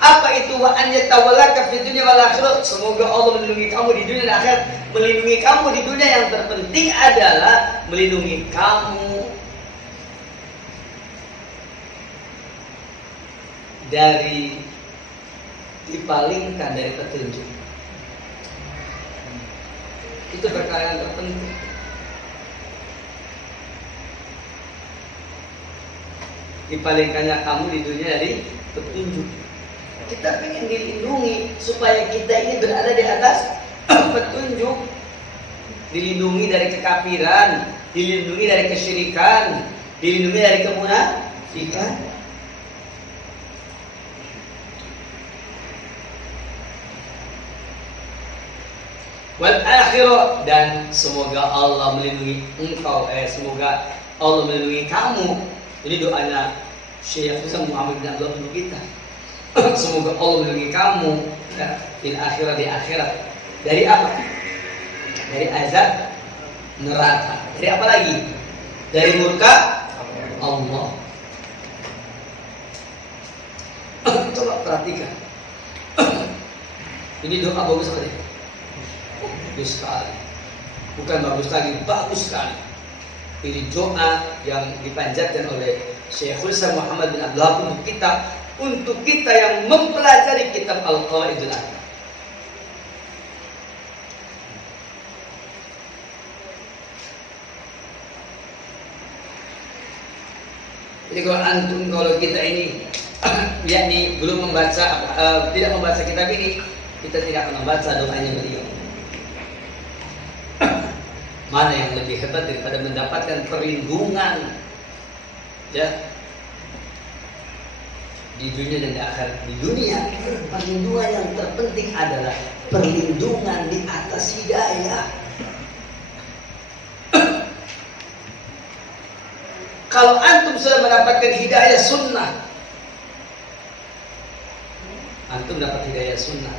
Apa itu wa an yatawallaka fid dunya wal akhirah? Semoga Allah melindungi kamu di dunia dan akhirat. Melindungi kamu di dunia, yang terpenting adalah melindungi kamu dari dipalingkan dari petunjuk. Itu perkara yang terpenting. Dipalingkannya kamu di dunia dari petunjuk. Kita ingin dilindungi supaya kita ini berada di atas petunjuk. Dilindungi dari kekafiran, dilindungi dari kesyirikan, dilindungi dari kemunafikan. Wal akhirah, dan semoga Allah melindungi engkau, semoga Allah melindungi kamu. Ini doanya Syekh Muhammad bin Abdullah untuk kita. Semoga Allah melindungi kamu di akhirat. Dari apa? Dari azab neraka. Dari apa lagi? Dari murka Allah. Coba perhatikan. Ini doa bagus sekali. Bagus sekali. Bukan bagus lagi, bagus sekali. Ini doa yang dipanjatkan oleh Syekhul Islam Muhammad bin Abdullah untuk kita yang mempelajari kitab Al-Qawaidul Arba'. Jadi kalau kita ini yakni belum membaca, tidak membaca kitab ini, kita tidak akan membaca doanya beliau. Mana yang lebih hebat daripada mendapatkan perlindungan, ya, di dunia dan di akhirat. Di dunia, perlindungan yang terpenting adalah perlindungan di atas hidayah. Kalau antum sudah mendapatkan hidayah sunnah, antum dapat hidayah sunnah.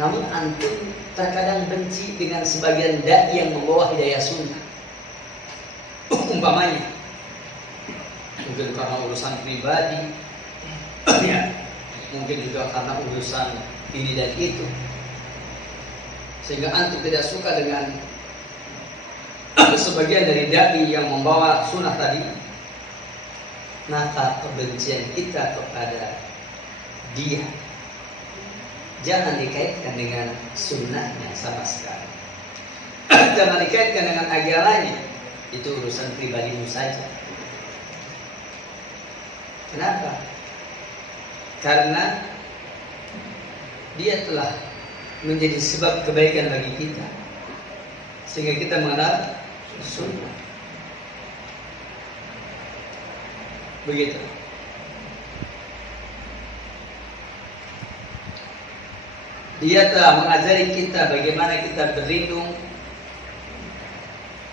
Namun antum terkadang benci dengan sebagian dai yang membawa hidayah sunnah. Umpamanya, mungkin karena urusan pribadi, ya, mungkin juga karena urusan ini dan itu, sehingga antum tidak suka dengan sebagian dari dai yang membawa sunnah tadi. Maka kebencian kita kepada dia jangan dikaitkan dengan sunnahnya sama sekali. Jangan dikaitkan dengan agamanya. Itu urusan pribadimu saja. Kenapa? Karena dia telah menjadi sebab kebaikan bagi kita, sehingga kita mengenal sunnah. Begitu. Dia telah mengajari kita bagaimana kita berlindung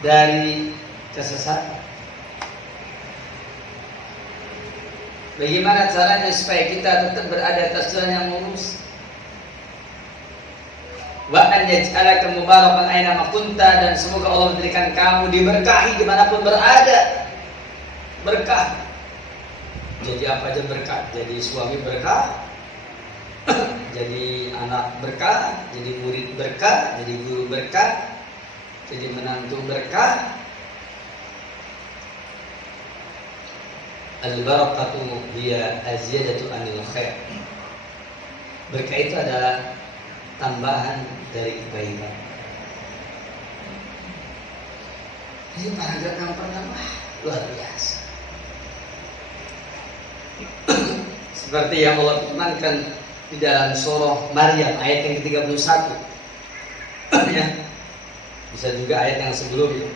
dari kesesatan. Bagaimana caranya supaya kita tetap berada atas jalan yang lurus. Wa an yaj'alaka mubarakan aina ma kunta, dan semoga Allah memberikan kamu diberkahi dimanapun berada. Berkah. Jadi apa aja berkah. Jadi suami berkah, jadi anak berkah, jadi murid berkah, jadi guru berkah, jadi menantu berkah. Al-barakatu hiya aziyadatu anil khair. Berkah itu adalah tambahan dari kebaikan. Ini paragraf yang pertama luar biasa. Seperti yang Allah firmankan di dalam surah Maryam ayat yang ke-31. Ya. Bisa juga ayat yang sebelumnya.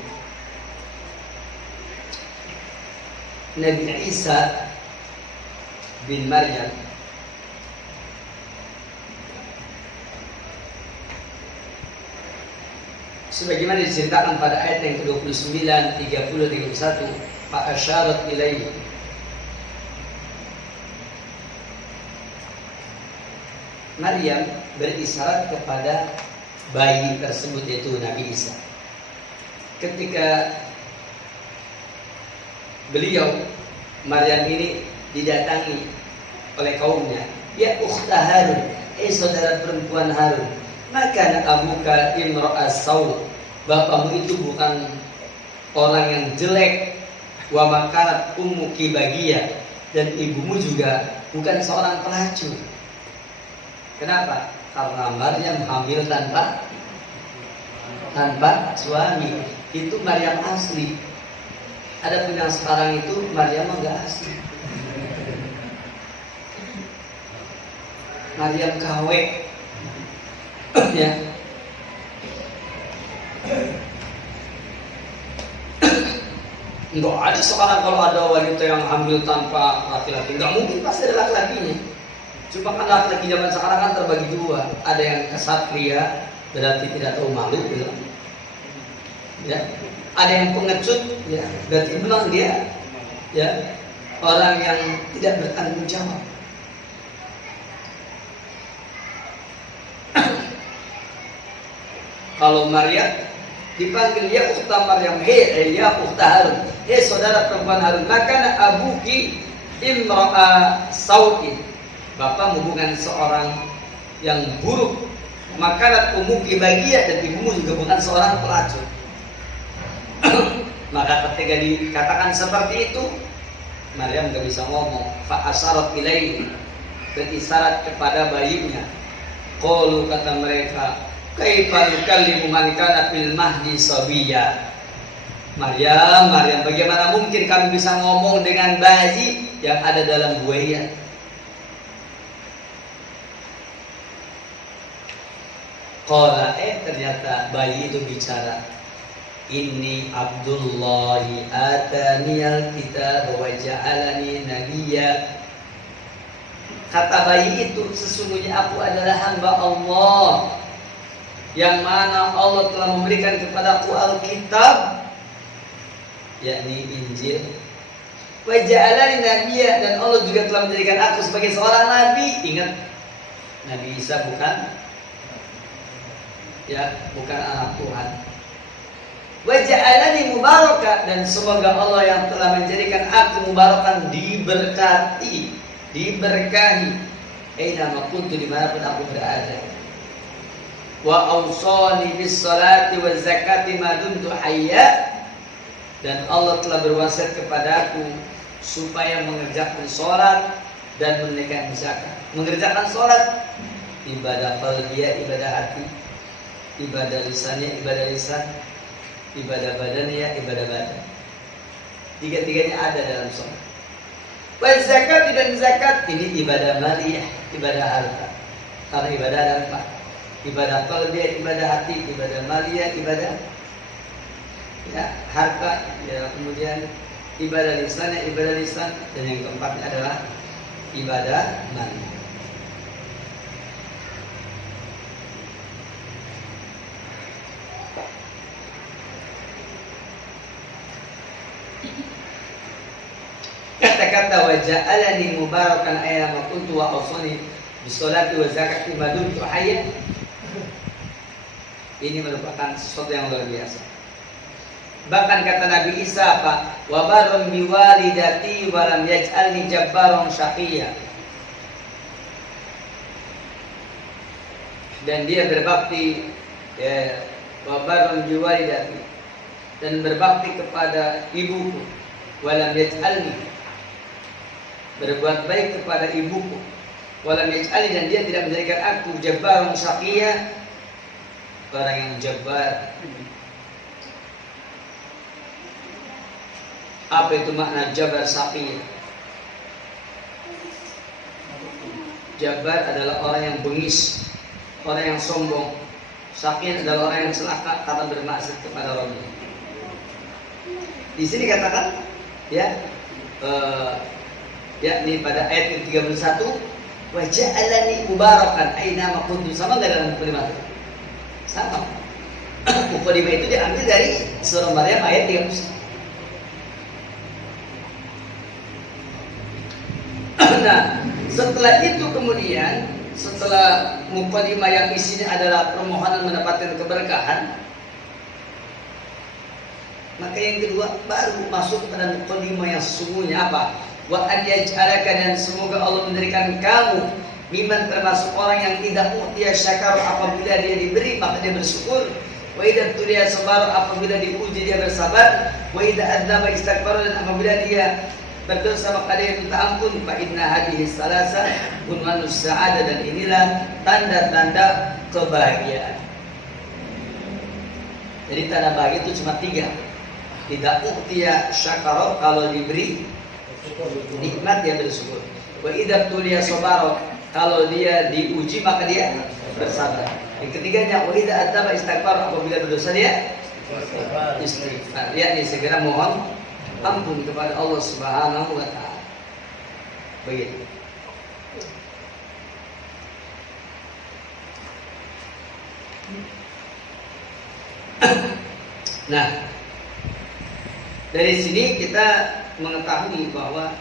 Nabi Isa bin Maryam sebagaimana diceritakan pada ayat yang ke-29, 30, 31, fa asyarat ilaihi. Maryam berisyarat kepada bayi tersebut, yaitu Nabi Isa. Ketika beliau, Maryam ini, didatangi oleh kaumnya, ya ukhta Harun, saudara perempuan Harun, maka abuka imra'as saw, bapakmu itu bukan orang yang jelek, wa makanat ummuki bagiya, dan ibumu juga bukan seorang pelacur. Kenapa? Karena Maryam hamil tanpa suami. Itu Maryam asli. Adapun yang sekarang itu Maryam enggak asli. Maryam KW. Ya. Enggak ada sekarang kalau ada wanita yang hamil tanpa laki-laki, enggak mungkin pasti ada laki-lakinya. Cuma kan laki-laki zaman sekarang kan terbagi dua. Ada yang kesatria, berarti tidak tahu malu, bilang. Ya. Ada yang pengecut, ya, berarti memang dia, ya, orang yang tidak bertanggung jawab. Kalau Maryam dipanggil ya ukhta Maryam, ya ukhta Harun, saudara perempuan Harun, maka abuki imra'a sau'in, bapak hubungan seorang yang buruk, maka umuki bagia, dan ibumu juga bukan seorang pelacur. Maka ketika dikatakan seperti itu, Maryam gak bisa ngomong. Fa asyarat ilaihi, berisyarat kepada bayinya. Qalu, kata mereka, kaifa nukallimu man kana fil mahdi sabiyya. Maryam, bagaimana mungkin kami bisa ngomong dengan bayi yang ada dalam buaya? Qala, ternyata bayi itu bicara. Inni Abdullahi ataniyal kitab wa ja'alani nabiyya. Kata bayi itu, sesungguhnya aku adalah hamba Allah yang mana Allah telah memberikan kepadaku Alkitab, yakni Injil. Wa ja'alani nabiyya, dan Allah juga telah menjadikan aku sebagai seorang nabi. Ingat, Nabi Isa bukan anak Tuhan. Wa ja'alani mubaraka, dan semoga Allah yang telah menjadikan aku mubarakan, diberkati, diberkahi, aina ma kuntu, dimanapun aku berada. Wa awsani bis salati waz zakati ma dumtu hayya, dan Allah telah berwasiat kepadaku supaya mengerjakan salat dan menunaikan zakat. Mengerjakan salat, ibadah qalbiyah, ibadah hati, ibadah lisannya, ibadah lisan, ibadah badannya, ibadah badan. Tiga-tiganya ada dalam sholat. Wa zakat, dan zakat ini ibadah maliyah, ibadah harta. Karena ibadah ada empat: ibadah qalbiyah, ibadah hati, ibadah maliyah, ibadah harta. Kemudian ibadah lisannya, ibadah lisan, dan yang keempatnya adalah ibadah maliyah. Kata-kata wa ja'alani mubarakan aina ma kuntu wa awsani bis salati wa zakati ma dumtu hayya, ini merupakan sesuatu yang luar biasa. Bahkan kata Nabi Isa apa? Wa barun bi walidati wa lam yaj'alni jabbaran syaqiyya. Dan dia berbakti, wa barun bi walidati, dan berbakti kepada ibuku, wa lam yaj'alni, berbuat baik kepada ibuku, walam yaj'ali, dan dia tidak menjadikan aku jabbaran syaqiyya, orang yang jabbar. Apa itu makna jabbar syaqiyya? Jabbar adalah orang yang bengis, orang yang sombong. Syaqiyya adalah orang yang celaka karena bermaksud kepada Rabbnya. Di sini katakan, yakni pada ayat ke-31, wa ja'alani mubarakan aina ma kuntu. Sama enggak dalam mukadimah itu? Sama. Mukadimah itu diambil dari surah Maryam ayat 31. Nah, setelah itu kemudian, setelah mukadimah yang isinya adalah permohonan mendapatkan keberkahan, maka yang kedua baru masuk pada mukadimah yang sesungguhnya apa? Wa an yaj'alaka, dan semoga Allah menjadikan kamu miman, termasuk orang yang tidak mu'tiya syakar, apabila dia diberi maka dia bersyukur. Wa idza tuliya sabar, apabila diuji dia bersabar. Wa idza adzaba istakbar, dan apabila dia berdosa maka dia minta ampun. Fa inna hadhihi salasa unwanus sa'adah, dan inilah tanda-tanda kebahagiaan. Jadi tanda bahagia itu cuma 3. Tidak u'tiya syakara, kalau diberi nikmat dia bersyukur. Wa idza tuliya sabara, kalau dia diuji maka dia bersabar. Yang ketiganya wa idza adzaba istighfar, apabila berdosa dia istighfar, yakni segera mohon ampun kepada Allah Subhanahu wa taala. Begitu. Nah, dari sini kita mengetahui bahwa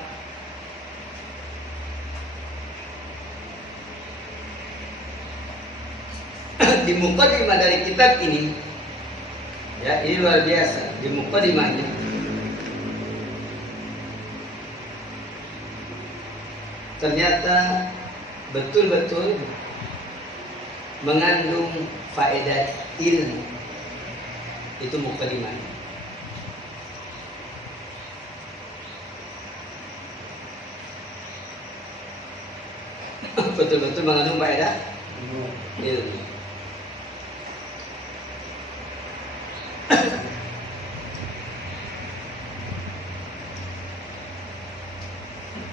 di mukadimah dari kitab ini, ya ini luar biasa, di mukadimahnya ternyata betul-betul mengandung faedah ilmu. Itu mukadimahnya. Betul-betul mengandung faedah ilmu.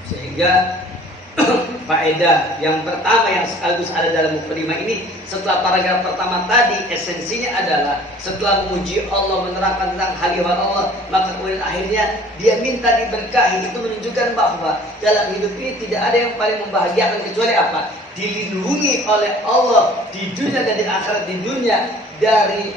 Sehingga faedah yang pertama yang sekaligus ada dalam mukadimah ini, setelah paragraf pertama tadi, esensinya adalah setelah memuji Allah, menerangkan tentang hal-hal Allah, maka kemudian akhirnya dia minta diberkahi. Itu menunjukkan bahwa dalam hidup ini tidak ada yang paling membahagiakan kecuali apa? Dilindungi oleh Allah di dunia dan di akhirat. Di dunia dari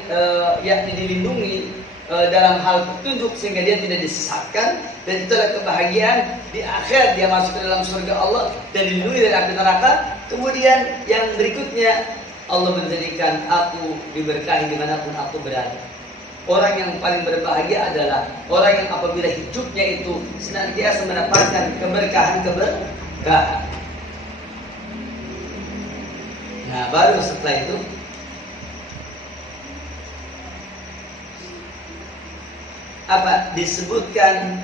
yakni dilindungi dalam hal petunjuk sehingga dia tidak disesatkan, dan itu adalah kebahagiaan. Di akhirat dia masuk ke dalam surga Allah dan dilindungi dari api neraka. Kemudian yang berikutnya, Allah menjadikan aku diberkahi dimanapun aku berada. Orang yang paling berbahagia adalah orang yang apabila hidupnya itu senantiasa mendapatkan keberkahan. Nah, baru setelah itu apa? Disebutkan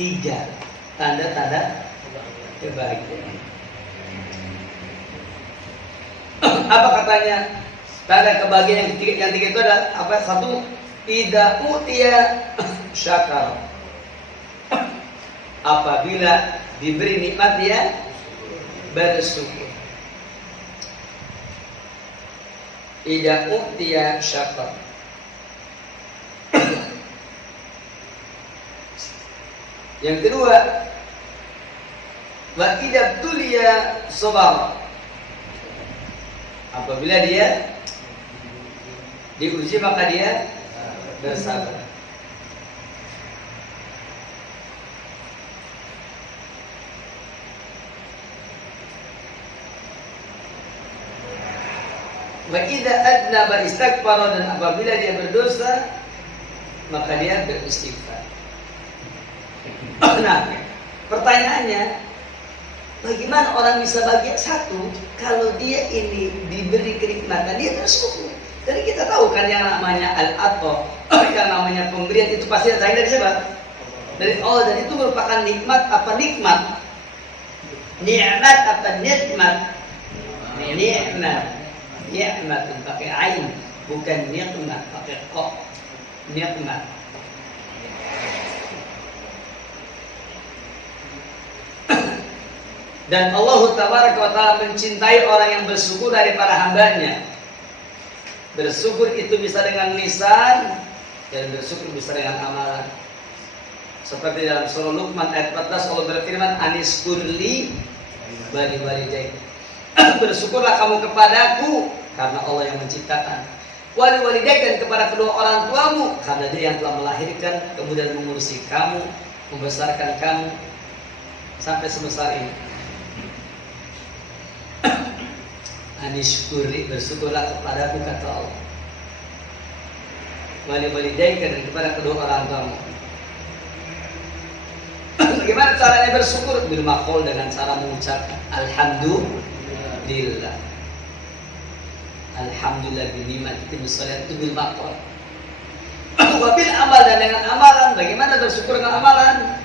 3 tanda-tanda kebahagiaan. Apa katanya? Tanda kebahagiaan yang tiga itu adalah apa? 1, idza utiya syakar. Apabila diberi nikmat dia bersyukur. Idza utiya syakar. Yang kedua, wa idza tuliya sabar. Apabila dia diuji maka dia bersabar. Wa idza adnaba istaghfara, dan apabila dia berdosa maka dia beristighfar. Nah, pertanyaannya, bagaimana orang bisa bahagia? 1, kalau dia ini diberi kenikmatan dia bersyukur. Jadi kita tahu kan yang namanya al-ato, yang namanya pemberian itu pasti datang dari siapa? Dari Allah. Dan itu merupakan nikmat. Apa nikmat? Nikmat apa nikmat? Nikmat. Nikmat pakai ain, bukan nikmat pakai qa. Nikmat. Dan Allah Tabaraka wa Ta'ala mencintai orang yang bersyukur dari para hambanya. Bersyukur itu bisa dengan lisan, dan bersyukur bisa dengan amalan. Seperti dalam surah Luqman ayat 14, Allah berfirman, Aniskurli bali walidaik. Bersyukurlah kamu kepadaku karena Allah yang menciptakan. Wali walidaik, dan kepada kedua orang tuamu karena dia yang telah melahirkan, kemudian mengurusi kamu, membesarkan kamu sampai sebesar ini. Anishkuri, bersyukurlah kepadaku kata Allah. Wali walidaik, dan kepada kedua orang tuamu. Bagaimana caranya bersyukur? Bil maqul, dengan cara mengucapkan alhamdulillah. Alhamdulillah binikmati musallati itu bil maqul. Wabil amal, dan dengan amalan. Bagaimana bersyukur dengan amalan?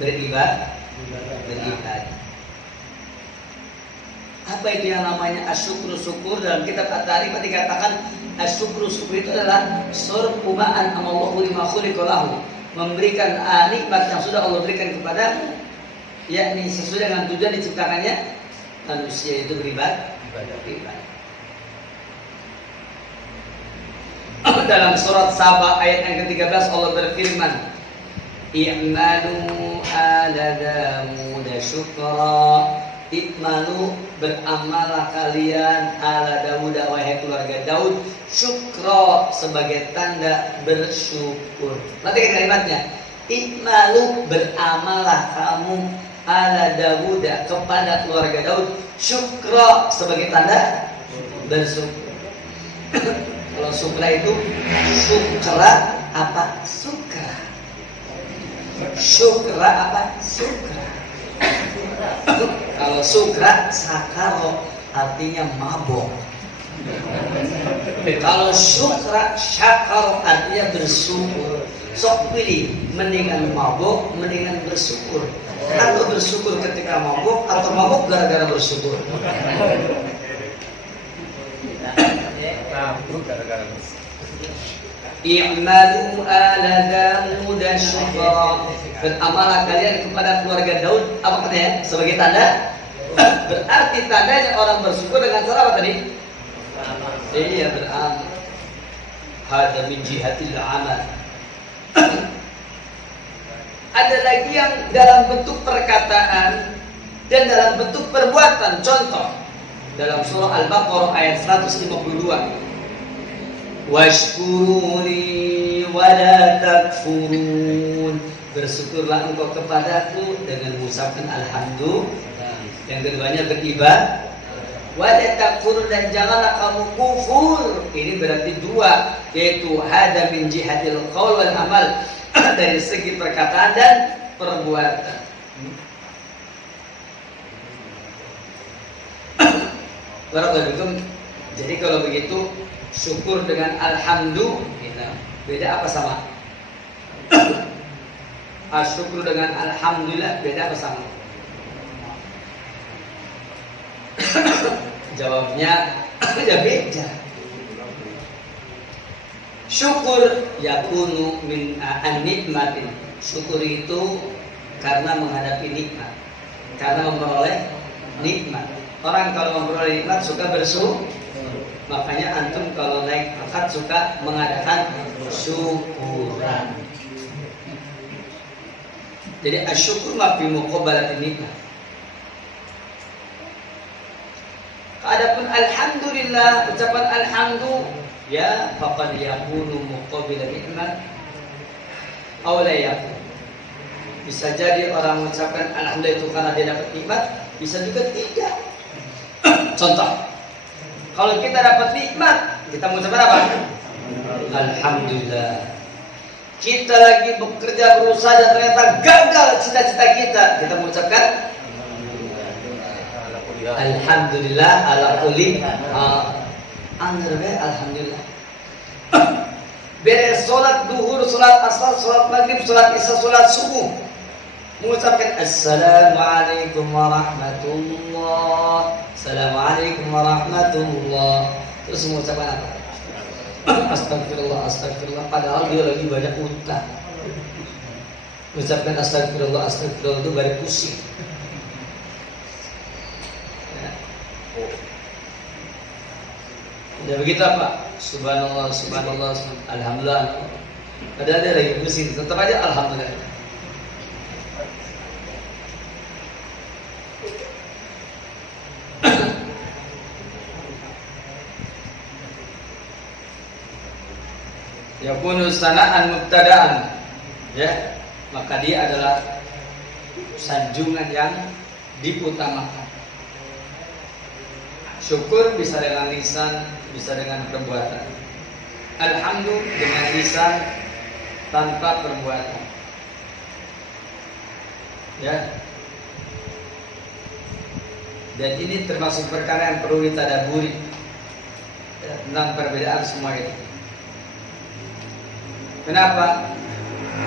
beribadah. Apa itu yang namanya asyukru syukur? Dalam kitab At-Ta'rif dikatakan asyukru syukur itu adalah surfu ma'an amallahu lima khuliqa lahu, memberikan nikmat yang sudah Allah berikan kepada, yakni sesuai dengan tujuan diciptakannya manusia itu beribadah. Dalam surat Saba ayat yang ke-13 Allah berfirman, i'malu ala Daud syukra, i'malu beramalah kalian ala Daud, wahai keluarga Daud, syukra sebagai tanda bersyukur. Perhatikan kalimatnya, i'malu beramalah kamu ala Daud kepada keluarga Daud, syukra sebagai tanda bersyukur. Kalau syukra itu syukra apa? Sukra. Syukra apa? Sukra. Kalau sukra sakaro artinya mabok. Kalau syukra syakaro artinya bersyukur. Sok pilih, mendingan mabok, mendingan bersyukur. Atau bersyukur ketika mabok, atau mabok gara-gara bersyukur. I'malu ala Daud syukra, beramalah kalian kepada keluarga Daud, apa katanya? Sebagai tanda. Berarti tandanya orang bersyukur dengan cara apa tadi? Iya, beramal. Hada min jihatil amal. Ada lagi yang dalam bentuk perkataan dan dalam bentuk perbuatan. Contoh dalam surah Al-Baqarah ayat 152. Washkuruni wa la takfurun. Bersyukurlah engkau kepadaku dengan mengucapkan alhamdulillah. Yang keduanya beribadah. Wa la takfurun, dan janganlah kamu kufur. Ini berarti dua, yaitu hada min jihatil qaul wal amal, dari segi perkataan dan perbuatan. Barakallahu. Jadi kalau begitu syukur dengan alhamdulillah beda apa sama? Syukur dengan alhamdulillah beda apa sama? Jawabnya ya beda. Syukur yakunu min an-nikmatin. Syukur itu karena menghadapi nikmat, karena memperoleh nikmat. Orang kalau memperoleh nikmat suka bersyukur. Makanya antum kalau naik pangkat suka mengadakan syukuran. Jadi asyukur fi muqabalatin nikmat. Adapun alhamdulillah, ucapan alhamdulillah ya faqad yakunu muqabila nikmat aw la yakun. Bisa jadi orang mengucapkan alhamdulillah itu karena dia dapat nikmat, bisa juga tidak. Contoh, kalau kita dapat nikmat, kita mengucapkan apa? Alhamdulillah. Kita lagi bekerja, berusaha, dan ternyata gagal cita-cita kita mengucapkan alhamdulillah ala kulli alhamdulillah. Beres sholat duhur, sholat asar, sholat maghrib, sholat isya, sholat subuh, mengucapkan assalamualaikum warahmatullah, assalamualaikum warahmatullah, terus mengucapkan apa? Astagfirullah, astagfirullah, padahal dia lagi banyak utang. Mengucapkan astagfirullah, astagfirullah itu baru pusing. Ya begitu apa? Subhanallah, subhanallah, subhanallah, alhamdulillah. Padahal dia lagi pusing, tetap aja alhamdulillah. Yakunu sana'an mubtada'an, ya, maka dia adalah sanjungan yang diutamakan. Syukur bisa dengan lisan, bisa dengan perbuatan. Alhamdulillah dengan lisan tanpa perbuatan. Ya. Dan ini termasuk perkara yang perlu ditadaburi tentang perbedaan semua itu. Kenapa?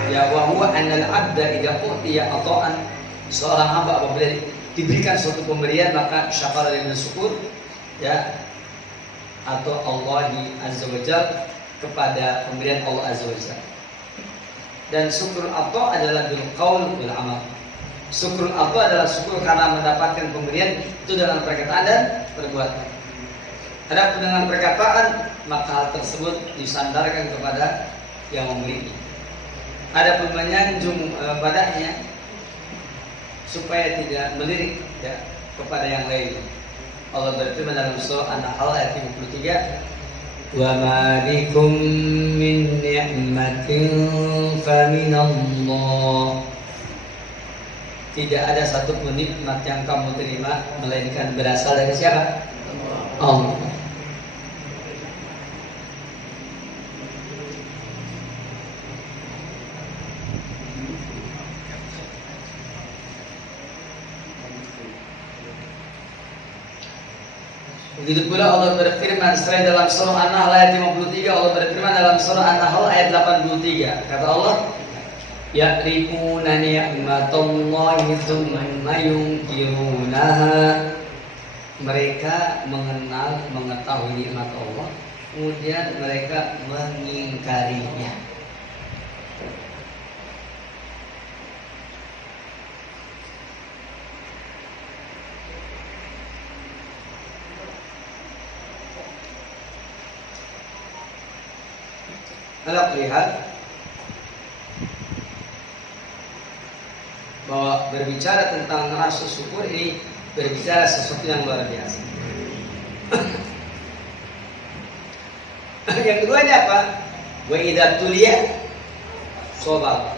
Ya wa huwa annal 'abda idza utiya ata'an, seorang hamba apabila diberikan suatu pemberian maka syakara dan bersyukur ya atau Allah azza wajalla kepada pemberian Allah azza wajalla. Dan syukur atau adalah bil qaul bil amal. Syukur atau adalah syukur karena mendapatkan pemberian itu dalam perkataan dan perbuatan. Adapun dengan perkataan maka hal tersebut disandarkan kepada yang memberi. Adapun menyanjung padanya supaya tidak melirik ya, kepada yang lain. Allah berfirman dalam surah An-Nahl ayat 53, "Wa ma bikum min ni'matin faminallah." Tidak ada satupun nikmat yang kamu terima melainkan berasal dari siapa? Allah. Begitu pula Allah berfirman selain dalam surah An-Nahl ayat 53, Allah berfirman dalam surah An-Nahl ayat 83. Kata Allah, "Ya'rifuna ni'matallahi tsumma yunkirunaha." Mereka mengenal, mengetahui nikmat Allah, kemudian mereka mengingkarinya. Anda lihat bahwa berbicara tentang rasa syukur ini berbicara sesuatu yang luar biasa. Yang keduanya apa? Wa idza tuliya sabar.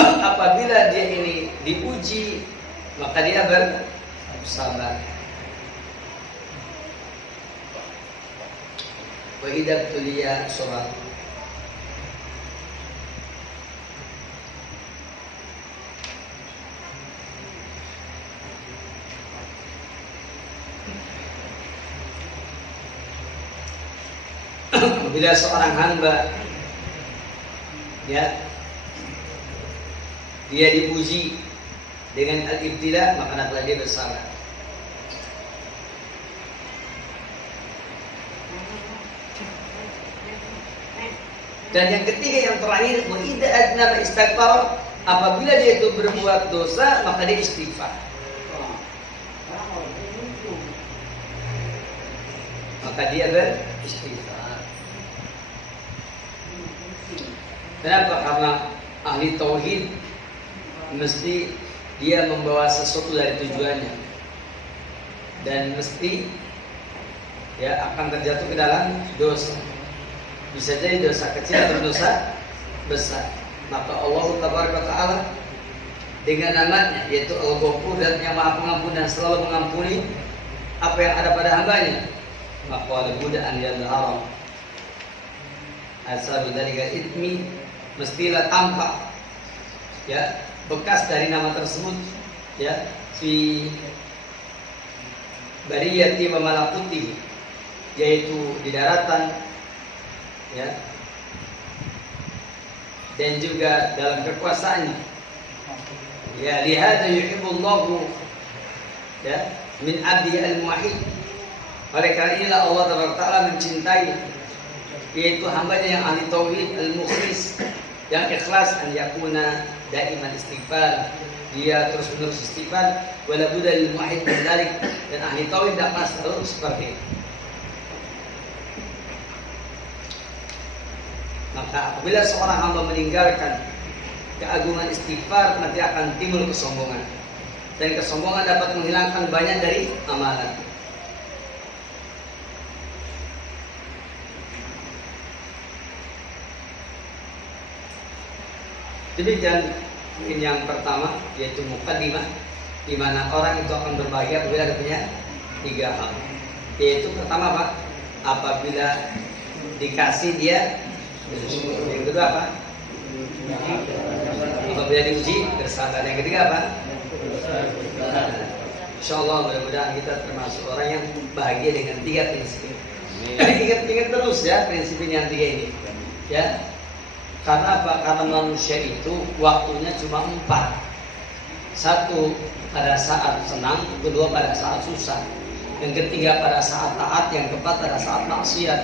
Apabila dia ini diuji maka dia bersabar. Wa idza tuliya sabar. Bila seorang hamba ya dia diuji dengan al-ibtila maka hendaklah dia bersabar. Dan yang ketiga yang terakhir, wa idza adnaba istighfar, apabila dia itu berbuat dosa maka dia istighfar. Maka dia beristighfar. Kenapa? Karena ahli tauhid mesti dia membawa sesuatu dari tujuannya dan mesti ya akan terjatuh ke dalam dosa. Bisa jadi dosa kecil atau dosa besar. Maka Allah Taala dengan namanya yaitu Al-Ghafur dan yang Maha Pengampun dan selalu mengampuni apa yang ada pada hambanya. Maka wala budda an yadhara asal dari itmi, mestilah tampak ya bekas dari nama tersebut ya fi bariyati wa malakuti, yaitu di daratan ya dan juga dalam kekuasaannya ya. Lihada yuhibbullahu ya min abdi al-muwahhid. Oleh karena inilah Allah Taala mencintai yaitu hambanya yang ahli tauhid al-mukhlis, yang ikhlas, an yakuna daiman istighfar, dia terus menerus istighfar, wala budda lil muwahhid min dzalik, dan ahli tauhid dapat selalu seperti itu. Maka apabila seorang hamba meninggalkan keagungan istighfar, nanti akan timbul kesombongan, dan kesombongan dapat menghilangkan banyak dari amalan. Demikian mungkin yang pertama yaitu muqaddimah, di mana orang itu akan berbahagia apabila ada punya tiga hal. Yaitu pertama apa? Apabila dikasih dia bersyukur. Yang kedua apa? Apabila diuji bersabar. Yang ketiga apa? Insyaallah mudah-mudahan kita termasuk orang yang bahagia dengan tiga prinsip. Ingat terus ya prinsip yang tiga ini. Ya. Karena apa? Karena manusia itu waktunya cuma 4. Satu, pada saat senang. Kedua, pada saat susah. Yang ketiga, pada saat taat. Yang keempat, pada saat maksiat.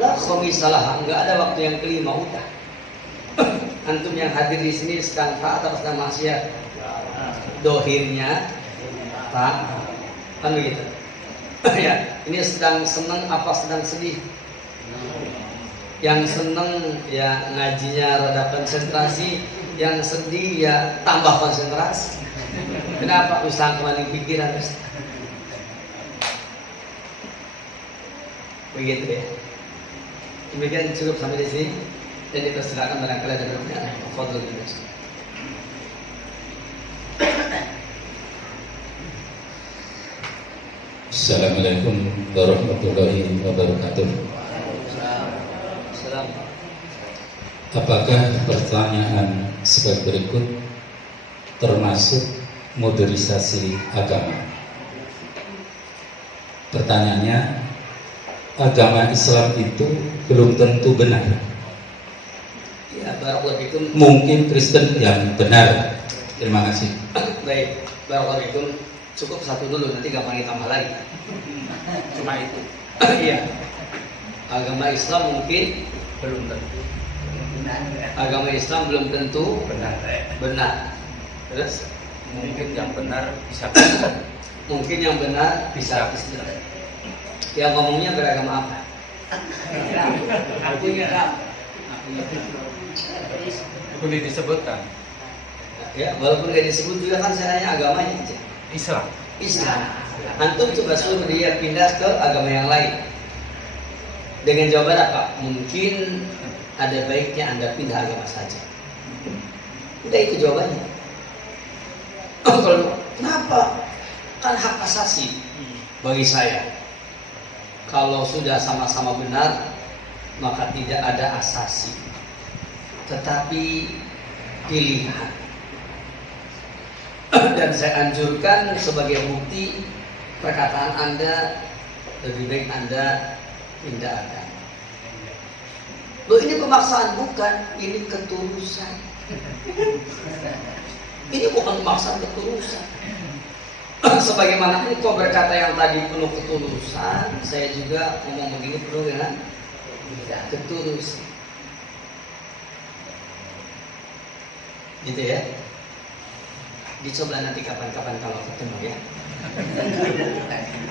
La khamisalah, enggak ada waktu yang kelima, udah. Antum yang hadir di sini sedang taat atau sedang maksiat? Dohirnya taat, kan begitu. Ya, ini sedang senang apa sedang sedih? Yang senang ya ngajinya rada konsentrasi, yang sedih ya tambah konsentrasi. Kenapa? Usaha kembali pikiran. Begitu ya. Demikian cukup sampai di sini. Jadi persilakan barangkali ada pertanyaan. Fadhil Mas. Assalamualaikum warahmatullahi wabarakatuh. Assalamualaikum. Apakah pertanyaan sebagai berikut termasuk modernisasi agama? Pertanyaannya, agama Islam itu belum tentu benar. Ya, barakallahu fikum. Mungkin Kristen yang benar. Terima kasih. Baik, barakallahu fikum. Cukup satu dulu, nanti gampang ditambah lagi. Cuma itu. Iya. Agama Islam mungkin Belum tentu agama Islam belum tentu benar. benar. Terus Mungkin yang benar bisa mungkin yang benar bisa. Yang ngomongnya beragama apa? boleh disebutkan Ya, walaupun tidak disebut juga kan saya nanya agamanya aja. Islam. Islam. Antum coba suruh dia pindah ke agama yang lain. Dengan jawaban apa? Mungkin ada baiknya Anda pindah agama saja. Udah itu jawabannya. Kalau kenapa? Kan hak asasi bagi saya. Kalau sudah sama-sama benar, maka tidak ada asasi. Tetapi pilihan. Dan saya anjurkan sebagai bukti perkataan Anda, lebih baik Anda pindah agama. Loh, ini pemaksaan bukan, ini ketulusan. Ini bukan pemaksaan, ketulusan. Sebagaimana engkau berkata yang tadi penuh ketulusan, saya juga ngomong begini penuh dengan ketulusan. Gitu ya. Dicoba nanti kapan-kapan kalau ketemu ya.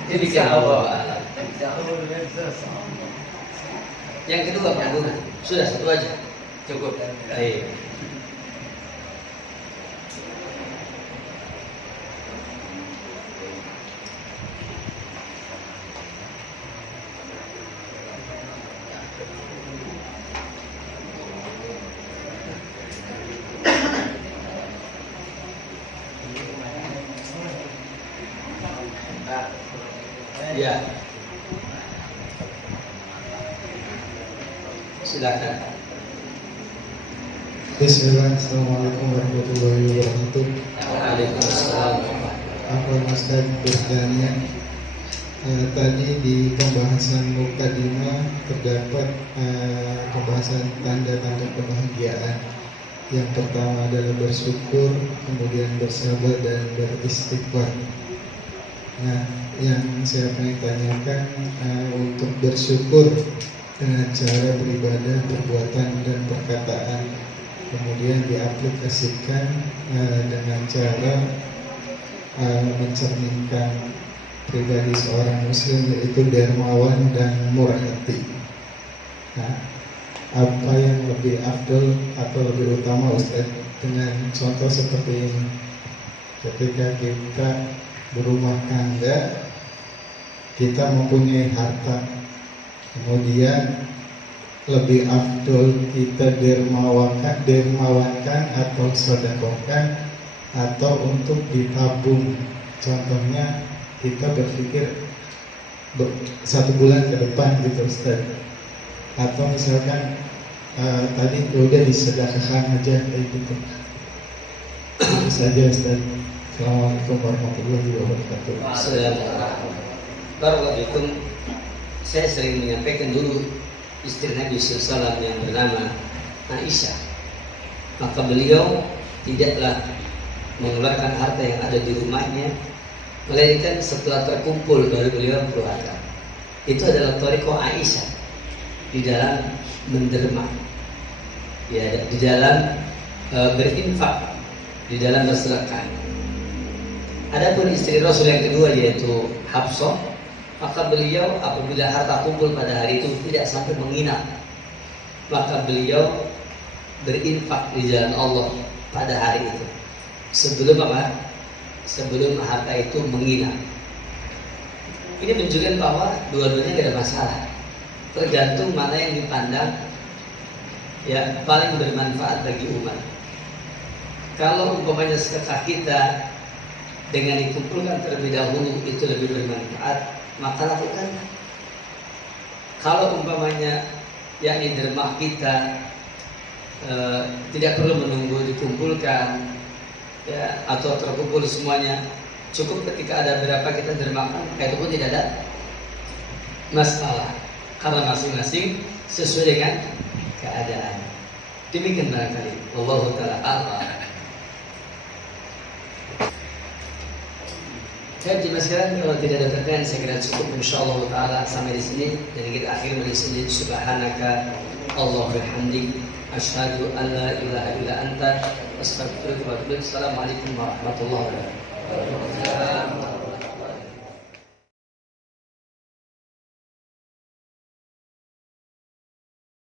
Jadi Allah. Yang kedua Pak Guru, sudah satu aja. Cukup. Baik. Ya. Silakan. Bismillah, Assalamualaikum warahmatullahi wabarakatuh. Waalaikumsalam. Apa Ustaz bertanya, tadi di pembahasan mukadimah terdapat pembahasan tanda-tanda kebahagiaan. Yang pertama adalah bersyukur, kemudian bersabar dan beristighfar. Nah, yang saya ingin tanyakan, untuk bersyukur dengan cara beribadah, perbuatan dan perkataan, kemudian diaplikasikan dengan cara mencerminkan pribadi seorang muslim, yaitu dermawan dan murah hati. Nah, apa yang lebih afdol atau lebih utama Ustaz dengan contoh seperti ini? Ketika kita berumah tangga, kita mempunyai harta, kemudian lebih afdol kita dermawankan atau sedekahkan atau untuk ditabung. Contohnya kita berpikir 1 bulan ke depan gitu Ustaz, atau misalkan tadi udah disedekahkan aja kayak gitu. Itu saja Ustaz. Assalamualaikum warahmatullahi wabarakatuh. Saya sering menyampaikan dulu istri Nabi SAW yang bernama Aisyah, maka beliau tidaklah mengeluarkan harta yang ada di rumahnya, melainkan setelah terkumpul baru beliau keluarkan. Itu adalah thariqah Aisyah di dalam menderma, ya, di dalam berinfak, di dalam bersedekah. Adapun istri Rasul yang kedua yaitu Hafsah, maka beliau apabila harta kumpul pada hari itu tidak sampai menginap, maka beliau berinfak di jalan Allah pada hari itu. Sebelum apa? Sebelum harta itu menginap. Ini menunjukkan bahwa dua-duanya tidak ada masalah. Tergantung mana yang dipandang ya paling bermanfaat bagi umat. Kalau umpamanya sedekah kita dengan dikumpulkan terlebih dahulu itu lebih bermanfaat, maka lakukan. Kalau umpamanya yakni derma kita tidak perlu menunggu dikumpulkan ya, atau terkumpul semuanya, cukup ketika ada berapa kita dermakan, itu pun tidak ada masalah karena masing-masing sesuai dengan keadaan. Demikian barangkali Wallahu ta'ala a'lam. Jadi mas sekalian, kalau tidak ada pertanyaan saya kira cukup insyaallah taala sampai di sini dan kita akhir di sini. Subhanaka Allah bihamdik asyhadu an la ilaha illa anta astaghfiruka wa atubu ilaik. Assalamualaikum warahmatullahi wabarakatuh.